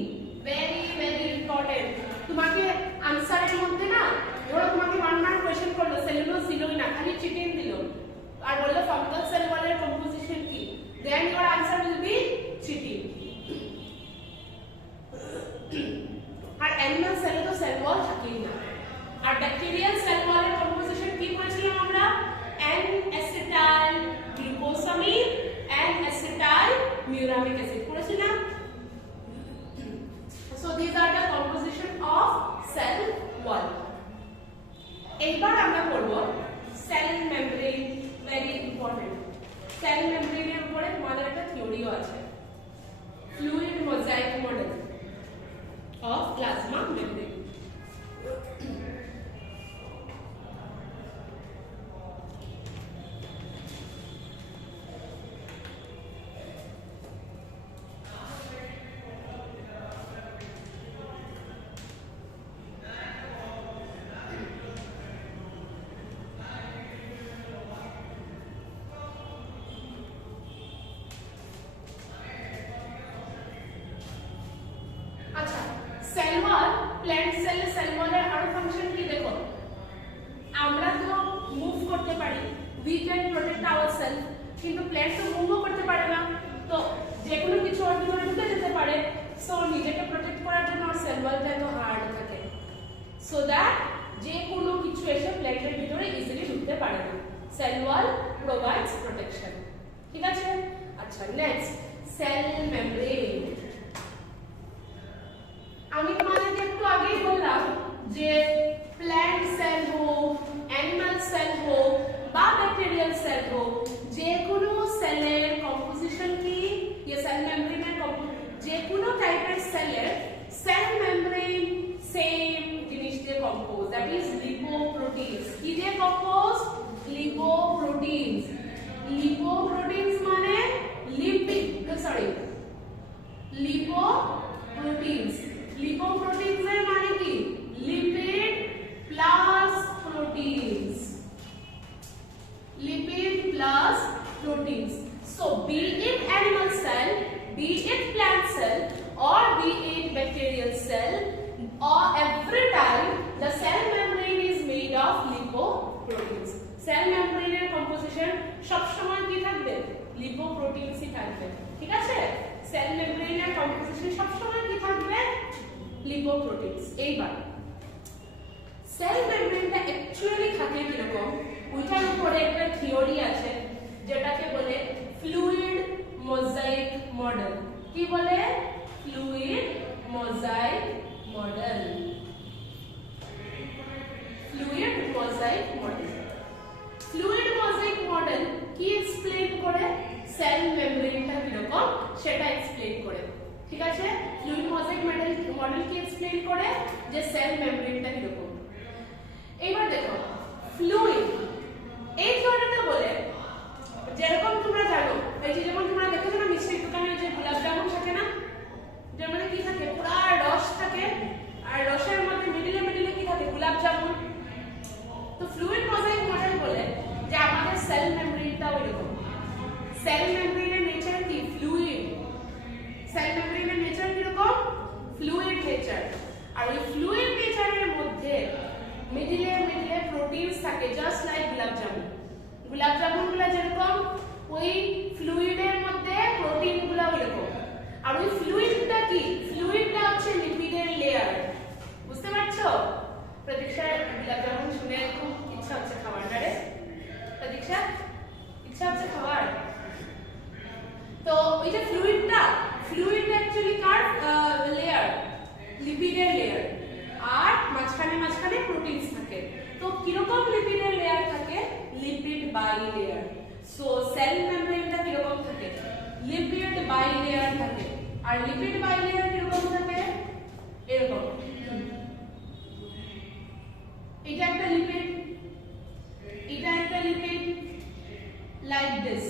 very very important. তোমাকে আনসারের মধ্যে না, ধরো তোমাকে 1 মার্ক কোশ্চেন করলো, সেলুলোজ দিলই না, খালি চিটিন দিল আর বললো ফাঙ্গাল সেল ওয়ালের কম্পোজিশন কি, then your answer will be chitin. আর অ্যানিমাল সেলে তো সেল ওয়াল থাকেই না। আর ব্যাকটেরিয়াল সেল ওয়ালের কম্পোজিশন কি করেছিলাম আমরা? N acetyl glucosamine, N acetyl muramic acid করেছিলাম। So this are the composition of cell wall. এইবার আমরা করব cell membrane, very important. Cell মেমব্রেনের উপরে তোমাদের একটা থিওরিও আছে, fluid mosaic model of plasma membrane। Cell wall, plant cell, cell ওয়ালের আরো ফাংশন কি দেখো? আমরা তো মুভ করতে পারি, উই ক্যান প্রোটেক্ট আওয়ারসেলফ, কিন্তু প্ল্যান্ট তো মুভও করতে পারে না, তো যে কোনো কিছু ওর ভিতরে ঢুকে যেতে পারে। সো নিজেকে প্রোটেক্ট করার জন্য ওর সেল ওয়ালটা তো হার্ড থাকে, সো দ্যাট যে কোনো কিছু এসে প্ল্যান্টের ভিতরে ইজিলি ঢুকতে পারে না। সেল ওয়াল প্রোভাইডস প্রোটেকশন, ঠিক আছে? আচ্ছা, নেক্সট সেল মেমব্রেন। আমি তোমাদেরকে একটু আগেই বললাম প্রোটিনস। লিপোপ্রোটিনস এর মানে কি? Lipid plus proteins, lipid plus proteins. So be it animal cell, be it plant cell, or be it bacterial cell, or every time the cell membrane is made of lipoproteins. Cell membrane এর composition সব সময় কি থাকবে? lipoproteins ই থাকবে, ঠিক আছে? cell membrane এর composition সব সময় কি থাকবে? lipoproteins. এইবার সেল মেমব্রেনটা অ্যাকচুয়ালি থাকে কিরকম, ওইটার উপরে একটা থিওরি আছে যেটাকে বলে ফ্লুইড মোজাইক মডেল। কি বলে? Fluid mosaic model. Fluid mosaic model. Fluid mosaic model কি এক্সপ্লেইন করে? সেল মেমব্রেনটা কিরকম সেটা এক্সপ্লেইন করে, ঠিক আছে? ফ্লুইড মোজাইক মডেল কি এক্সপ্লেইন করে? যে সেল মেমব্রেনটা কিরকম। এবার দেখো ফ্লুইড এই ধরনেরটা বলে, যেরকম তোমরা জানো, এই যে যেমন তোমরা দেখেছো না মিষ্টির দোকানে যে গোলাপ জামুন থাকে না, যার মধ্যে কি থাকে? পুরো রস থাকে, আর রসের মধ্যে মিডিলে মিডিলে কি থাকে? গোলাপ জামুন। তো ফ্লুইড মোজাইক মডেল বলে যে আমাদের সেল মেমব্রেনটাও এরকম। সেল মেমব্রেনের নেচার কি? ফ্লুইড। সেল মেমব্রেনের নেচার কিরকম? Fluid nature. আর এই ফ্লুইড নেচারের মধ্যে মিডিলে মিডিলে প্রোটিনস থাকে, জাস্ট লাইক গোলাপ জামুন। গোলাপ জামুনগুলো যেরকম, ওই ফ্লুইডের মধ্যে প্রোটিনগুলো এরকম। আর ওই ফ্লুইডটা কি? ফ্লুইডটা হচ্ছে লিপিডের লেয়ার। বুঝতে পারছো? প্রতীক্ষা গোলাপ জামুন শুনে খুব ইচ্ছা হচ্ছে খাওয়ার, রে প্রতীক্ষা ইচ্ছা হচ্ছে খাওয়ার। তো ওই যে ফ্লুইডটা অ্যাকচুয়ালি কার লেয়ার? লিপিডের লেয়ার। আর মাঝখানে মাঝখানে প্রোটিনস থাকে। তো কিরকম লিপিডের লেয়ার থাকে? Lipid bilayer. সো সেল মেমব্রেনটা কিরকম থাকে? লিপিড বাইলেয়ার থাকে। আর লিপিড বাইলেয়ার কিরকম থাকে? এরকম। এটা একটা লিপিড, এটা একটা lipid, like this.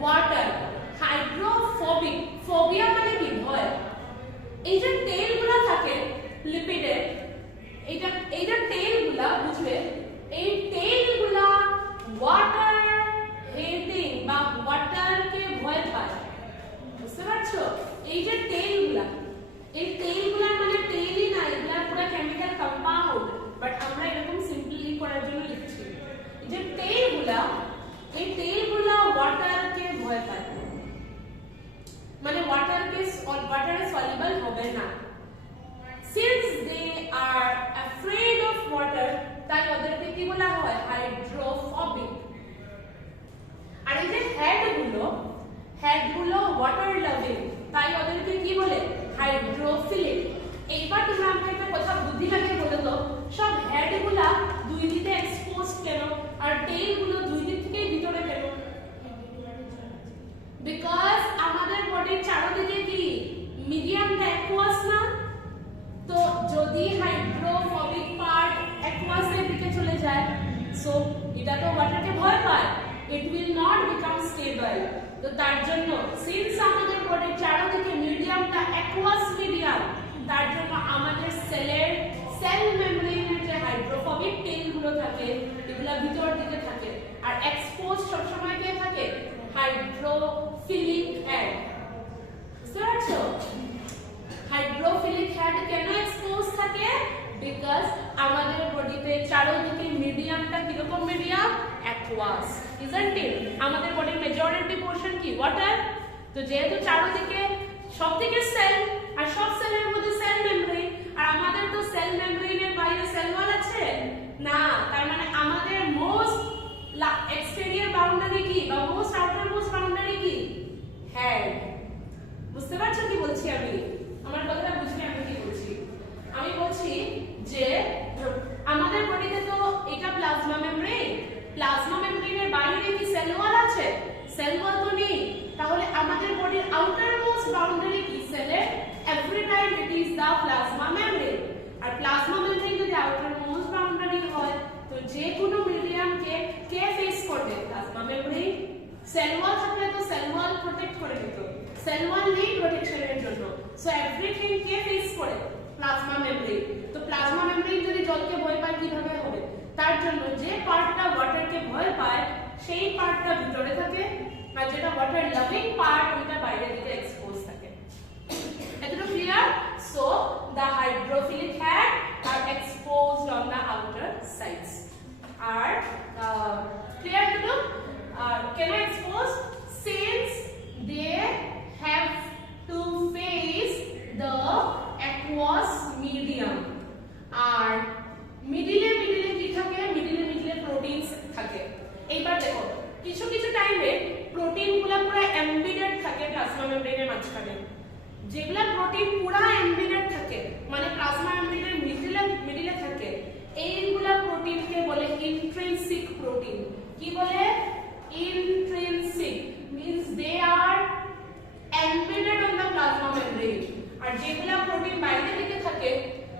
Water. Hydrophobic, phobia মানে কি? ভয়। এই যে টেইলগুলো থাকে লিপিডের, এই যে টেইলগুলা বুঝবে, এই টেইলগুলা ওয়াটার হেটিং বা ওয়াটারকে ভয় পায়। বুঝতে পারছো? এই যে টেইলগুলা, এই টেইলগুলার মানে টেইলই না, এগুলা পুরো কেমিক্যাল কম্পাউন্ড, বাট আমরা এরকম সিম্পলি করার জন্য লিখছি। এই যে টেইলগুলা, এই টেইলগুলা ওয়াটারকে ভয় পায়, মানে ওয়াটারে সলিবল হবে না। Since they are afraid of water, তাই ওদেরকে কি বলা হয়? হাইড্রোফোবিক। আর এই যে হেডগুলো ওয়াটার লাভিং, তাই ওদেরকে কি বলে? হাইড্রোফিলিক। এইবার তোমরা আমাকে একটা কথা বুদ্ধি লাগিয়ে বলে তো, সব হেডগুলা দুই দিকে এক্সপোজড কেন আর টেইলগুলো দুই দিক থেকেই ভিতরে কেন? বিকজ আমাদের বডির চারদিকে কি মিডিয়ামটা অ্যাকুয়াস না, তো যদি হাইড্রোফোবিক পার্ট অ্যাকুয়াসের দিকে চলে যায়, সো এটা তো ওয়াটারকে ভয় পায়, it will not become stable. তো তার জন্য সিন্স আমাদের বডির চারদিকে মিডিয়ামটা অ্যাকুয়াস মিডিয়াম, তার জন্য আমাদের সেল মেমব্রেনের যে হাইড্রোফোবিক টেইলগুলো থাকে এগুলা ভিতর দিকে থাকে, আর এক্সপোজ সবসময় কে থাকে? Hydrophilic head. বুঝতে পারছো? হাইড্রোফিলিক হেড কেন এক্সপোজ থাকে? বিকজ আমাদের বডিতে চারদিকে মিডিয়ামটা কিরকম মিডিয়াম? Aqueous, isn't it? আমাদের বডির মেজরিটি পোরশন কি? ওয়াটার। তো যেহেতু চারদিকে সবদিকে সেল, আর সব সেলের মধ্যে সেল মেমব্রেন, আর আমাদের তো সেল মেমব্রেনের বাইরে সেল ওয়াল আছে না, তার মানে আমাদের মোস্ট এক্সটেরিয়র বাউন্ডারি কি বা মোস্ট আউটার মোস্ট বাউন্ডারি কি? হেড। বুঝতে পারছো কি বলছি আমি? আমার কথাটা বুঝবে আমি কি বলছি? আমি বলছি যে আমাদের বডিতে তো এটা প্লাজমা মেমব্রেন, প্লাজমা মেমব্রেনের বাইরে কি সেল ওয়াল আছে? সেল ওয়াল তো নেই, তাহলে আমাদের বডির আউটার মোস্ট বাউন্ডারি কি? সেলের। Every time it is the plasma membrane. আর প্লাজমা মেমব্রেন যদি আউটার মোস্ট বাউন্ডারি হয়, তো যে কোনো মিডিয়ামকে কে ফেস করবে? Plasma membrane. সেল ওয়াল থাকলে তো সেল ওয়াল প্রোটেক্ট করে দিত, সেল ওয়াল নেই প্রোটেকশনের জন্য, সো এভরিথিং কে ফেস করে? Plasma membrane. তো প্লাজমা মেমব্রেন যদি জলকে ভয় পায় কিভাবে হবে? তার জন্য যে পার্টটা ওয়াটারকে ভয় পায় সেই পার্টটা ভিতরে থাকে, আর যেটা ওয়াটার লাভিং পার্ট ওটা বাইরের দিকে এক্সপোজ থাকে। এতটুকু clear? So the hydrophilic head are exposed on the outer sides. Are clear to? Can I expose? Since they have to face the aqueous medium. আর মিডিলে কি থাকে? মিডিলে প্রোটিনস থাকে। এইবার দেখো কিছু টাইমে প্রোটিনগুলো পুরো এমবেডেড থাকে প্লাজমা মেমব্রেনের মাঝখানে। যেগুলা প্রোটিন পুরো এমবেডেড থাকে মানে প্লাজমা মেমব্রেনের মিডিলে থাকে, এইগুলা প্রোটিনকে বলে ইন্ট্রিনসিক প্রোটিন। কি বলে? Intrinsic means they are embedded on the plasma membrane. আর যেগুলা প্রোটিন বাইরে দিকে থাকে,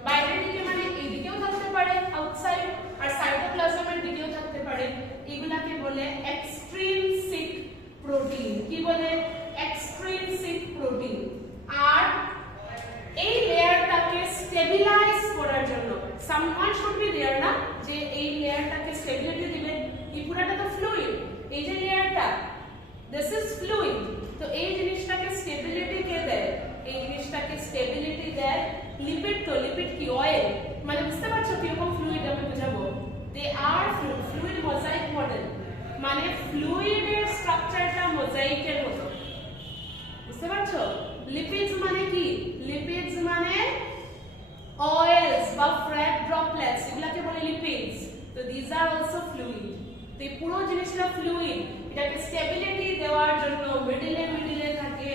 বাইরে দিকে মানে এইদিকেও থাকতে পারে আউটসাইড, আর সাইটোপ্লাজমের দিকেও থাকতে পারে, এগুলাকে বলে এক্সট্রিনসিক প্রোটিন। কি বলে? Extrinsic protein. আর এই লেয়ারটাকে স্টেবিলাইজ করার জন্য সামওয়ান শুড বি দেয়ার না, যে এই লেয়ারটাকে স্টেবিলিটি দিবে। এই পুরোটা তো ফ্লুইড, এই যে লেয়ারটা দিস ইজ ফ্লুইড, তো এই জিনিসটাকে স্টেবিলিটি কে দেয়? এই জিনিসটাকে স্টেবিলিটি দেয় লিপিড। তো লিপিড কি? অয়েল। মানে বুঝতে পারছো কিরকম ফ্লুইড আমি বোঝাবো? দে আর ফ্লুইড মোজাইক মডেল, মানে ফ্লুইডের স্ট্রাকচারটা মোজাইকের মতো। বুঝতে পারছো? লিপিডস মানে কি? লিপিডস মানে অয়েলস বা ফ্যাট ড্রপলেটস, এগুলাকে বলে লিপিডস। তো দিস আর অলসো ফ্লুইড। তো এই পুরো জিনিসটা ফ্লুইড, এটাকে স্টেবিলিটি দেওয়ার জন্য মিডিলে থাকে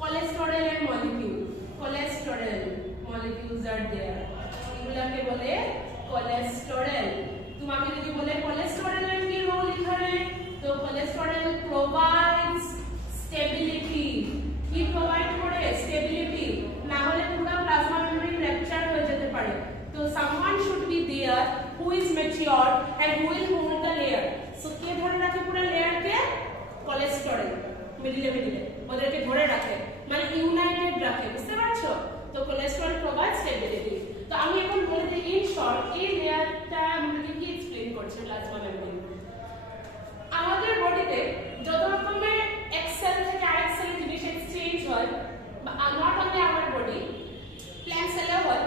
কোলেস্টেরলের molecule. Cholesterol molecules are there, এগুলাকে বলে কোলেস্টেরল। তোমাকে যদি বলে কোলেস্টেরলের কি রোল এখানে, তো কোলেস্টেরল প্রোভাইডস স্টেবিলিটি। কি প্রোভাইড করে? স্টেবিলিটি। না হলে পুরো প্লাজমা মেমব্রেন র্যাপচার হয়ে যেতে পারে। তো someone should be there who is mature and who will hold the layer. So কে ধরে রাখে পুরো লেয়ারকে? রাখে, বুঝতে পারছো? তো কোলেস্টেরল প্রোভাইড স্টেবিলিটি। তো আমি এখন বলে দিই ইন শর্ট এই লেয়ারটা আমাদেরকে কি এক্সপ্লেইন করছে প্লাজমা মেমব্রেন। আমাদের বডিতে যত রকমের এক সেল থেকে আরেক সেলে জিনিস এক্সচেঞ্জ হয়, not only our body, plant সেলে হয়,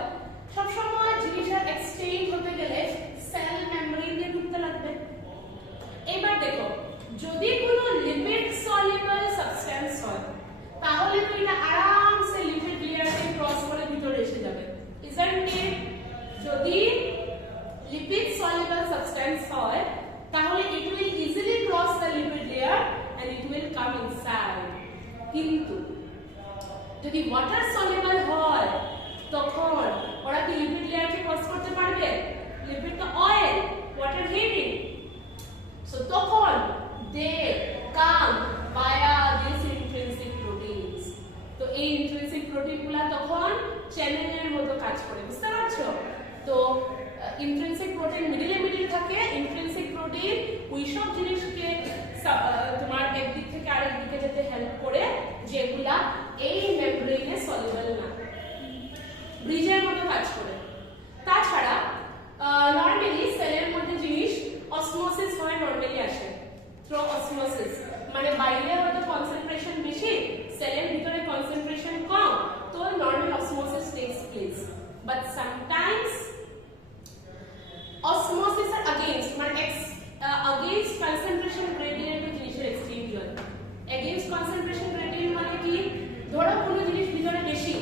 সবসময় জিনিসের এক্সচেঞ্জ হতে গেলে সেল মেমব্রেন দিয়ে ঢুকতে লাগবে। এবার দেখো, যদি কোনো লিপিড সলিউবল সাবস্টেন্স হয় তাহলে তো এটা আরামসে লিপিড লেয়ারকে ক্রস করে ভিতরে এসে যাবে, ইজন্ট ইট? যদি লিপিড সলিউবল সাবস্টেন্স হয় তাহলে it will easily cross the lipid layer and it will come inside. কিন্তু যদি ওয়াটার সলিউবল হয় তখন ওরা কি লিপিড লেয়ারকে ক্রস করতে পারবে? লিপিড তো অয়েল, ওয়াটার হেভি, সো তখন they come via these intrinsic proteins. তো এই intrinsic protein গুলা তখন চ্যানেলের মতো কাজ করে, বুঝতে পারছো? তো intrinsic protein মিডিলে থাকে। intrinsic protein ওই সব জিনিসকে তোমার একদিক থেকে আরেক দিকে যেতে হেল্প করে যেগুলা এই মেমব্রেনে সলিউবল না, ব্রিজের মতো কাজ করে। তাছাড়া নরমালি সেলের মধ্যে জিনিস অসমোসিস হয়, নরমালি আসে থ্রু অসমোসিস, মানে বাইরে হয়তো কনসেন্ট্রেশন বেশি, সেলের ভিতরে কনসেন্ট্রেশন কম, তো normal osmosis tax place. But sometimes osmosis are against মানে against concentration gradient এর জিনিসের এক্সচেঞ্জ হয়। against concentration gradient মানে কি? ধরো কোনো জিনিস ভিতরে বেশি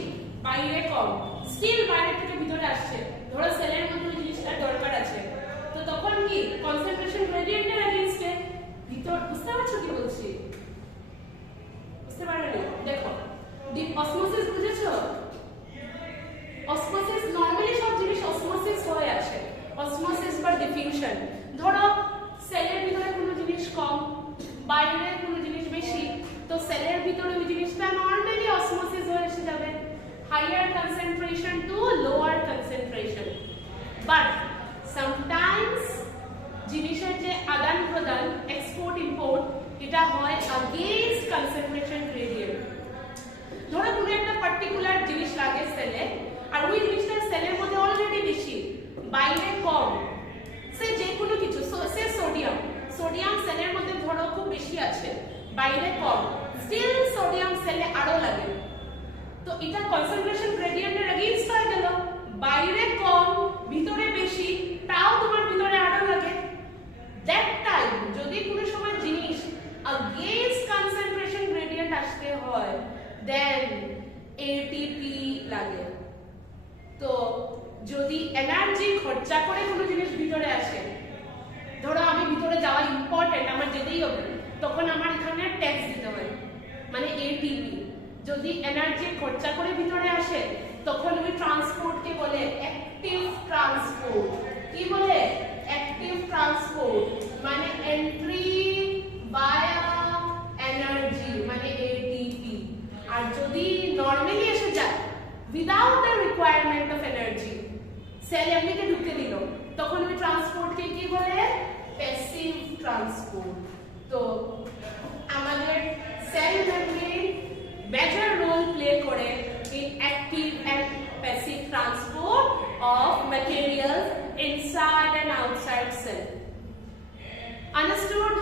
বাইরে কম, স্টিল বাইরে থেকে ভিতরে আসছে, ধরো সেলের মধ্যে ওই জিনিসটা দরকার আছে, তো তখন কি concentration gradient এর against এ ভিতর, বুঝতে পারছো কি বলছি? বুঝতে পারোনি? দেখো ডিপ অসমোসিস বুঝেছো? অসমোসিস নরমালি সব জিনিস অসমোসিস হয়ে আছে, অসমোসিস বা ডিফিউশন। ধরো সেলের ভিতরে কোনো জিনিস কম, বাইরে কোনো জিনিস বেশি, তো সেলের ভিতরে ওই জিনিসটা নরমালি অসমোসিস হয়ে এসে যাবে, higher concentration to lower concentration. But sometimes জিনিসের যে আদান প্রদান, এক্সপোর্ট ইম্পোর্ট, এটা হয় अगेंस्ट কনসেন্ট্রেশন গ্রেডিয়েন্ট। ধরো কোনো একটা পার্টিকুলার জিনিস লাগে সেলে, আর ওই জিনিসটা সেলের মধ্যে অলরেডি বেশি, বাইরে কম, সে যে কোনো কিছু, সে সোডিয়াম, সোডিয়াম সেলের মধ্যে ধরো খুব বেশি আছে, বাইরে কম, স্টিল সোডিয়াম সেলে আরো লাগে, তো এটা কনসেন্ট্রেশন গ্রেডিয়েন্টের এগেইনস্ট হয়ে গেল, বাইরে কম ভিতরে বেশি, তাও তোমার ভিতরে আরো লাগে। দ্যাট টাইম যদি কোনো সময় জিনিস এগেইনস্ট কনসেন্ট্রেশন গ্রেডিয়েন্ট আসতে হয়, দেন এটিপি লাগে। তো যদি এনার্জি খরচা করে কোনো জিনিস ভিতরে আসে, ধরো আমি ভিতরে যাওয়া ইম্পর্টেন্ট, আমার যেতেই হবে, তখন আমার এখানে ট্যাক্স দিতে হয়, মানে এটিপি। যদি এনার্জি খরচা করে ভিতরে আসে তখন ওই ট্রান্সপোর্টকে বলে অ্যাক্টিভ ট্রান্সপোর্ট। কি বলে? অ্যাক্টিভ ট্রান্সপোর্ট, মানে এন্ট্রি বায়া এনার্জি, মানে এটিপি। আর যদি নরমালি এসে যায় without the requirement of energy, cell এমনিতে ঢুকতে দিল, তখন ওই ট্রান্সপোর্টকে কি বলে? Passive transport. তো আমাদের cell membrane major role play করে in active and passive transport of materials inside and outside cell. Understood?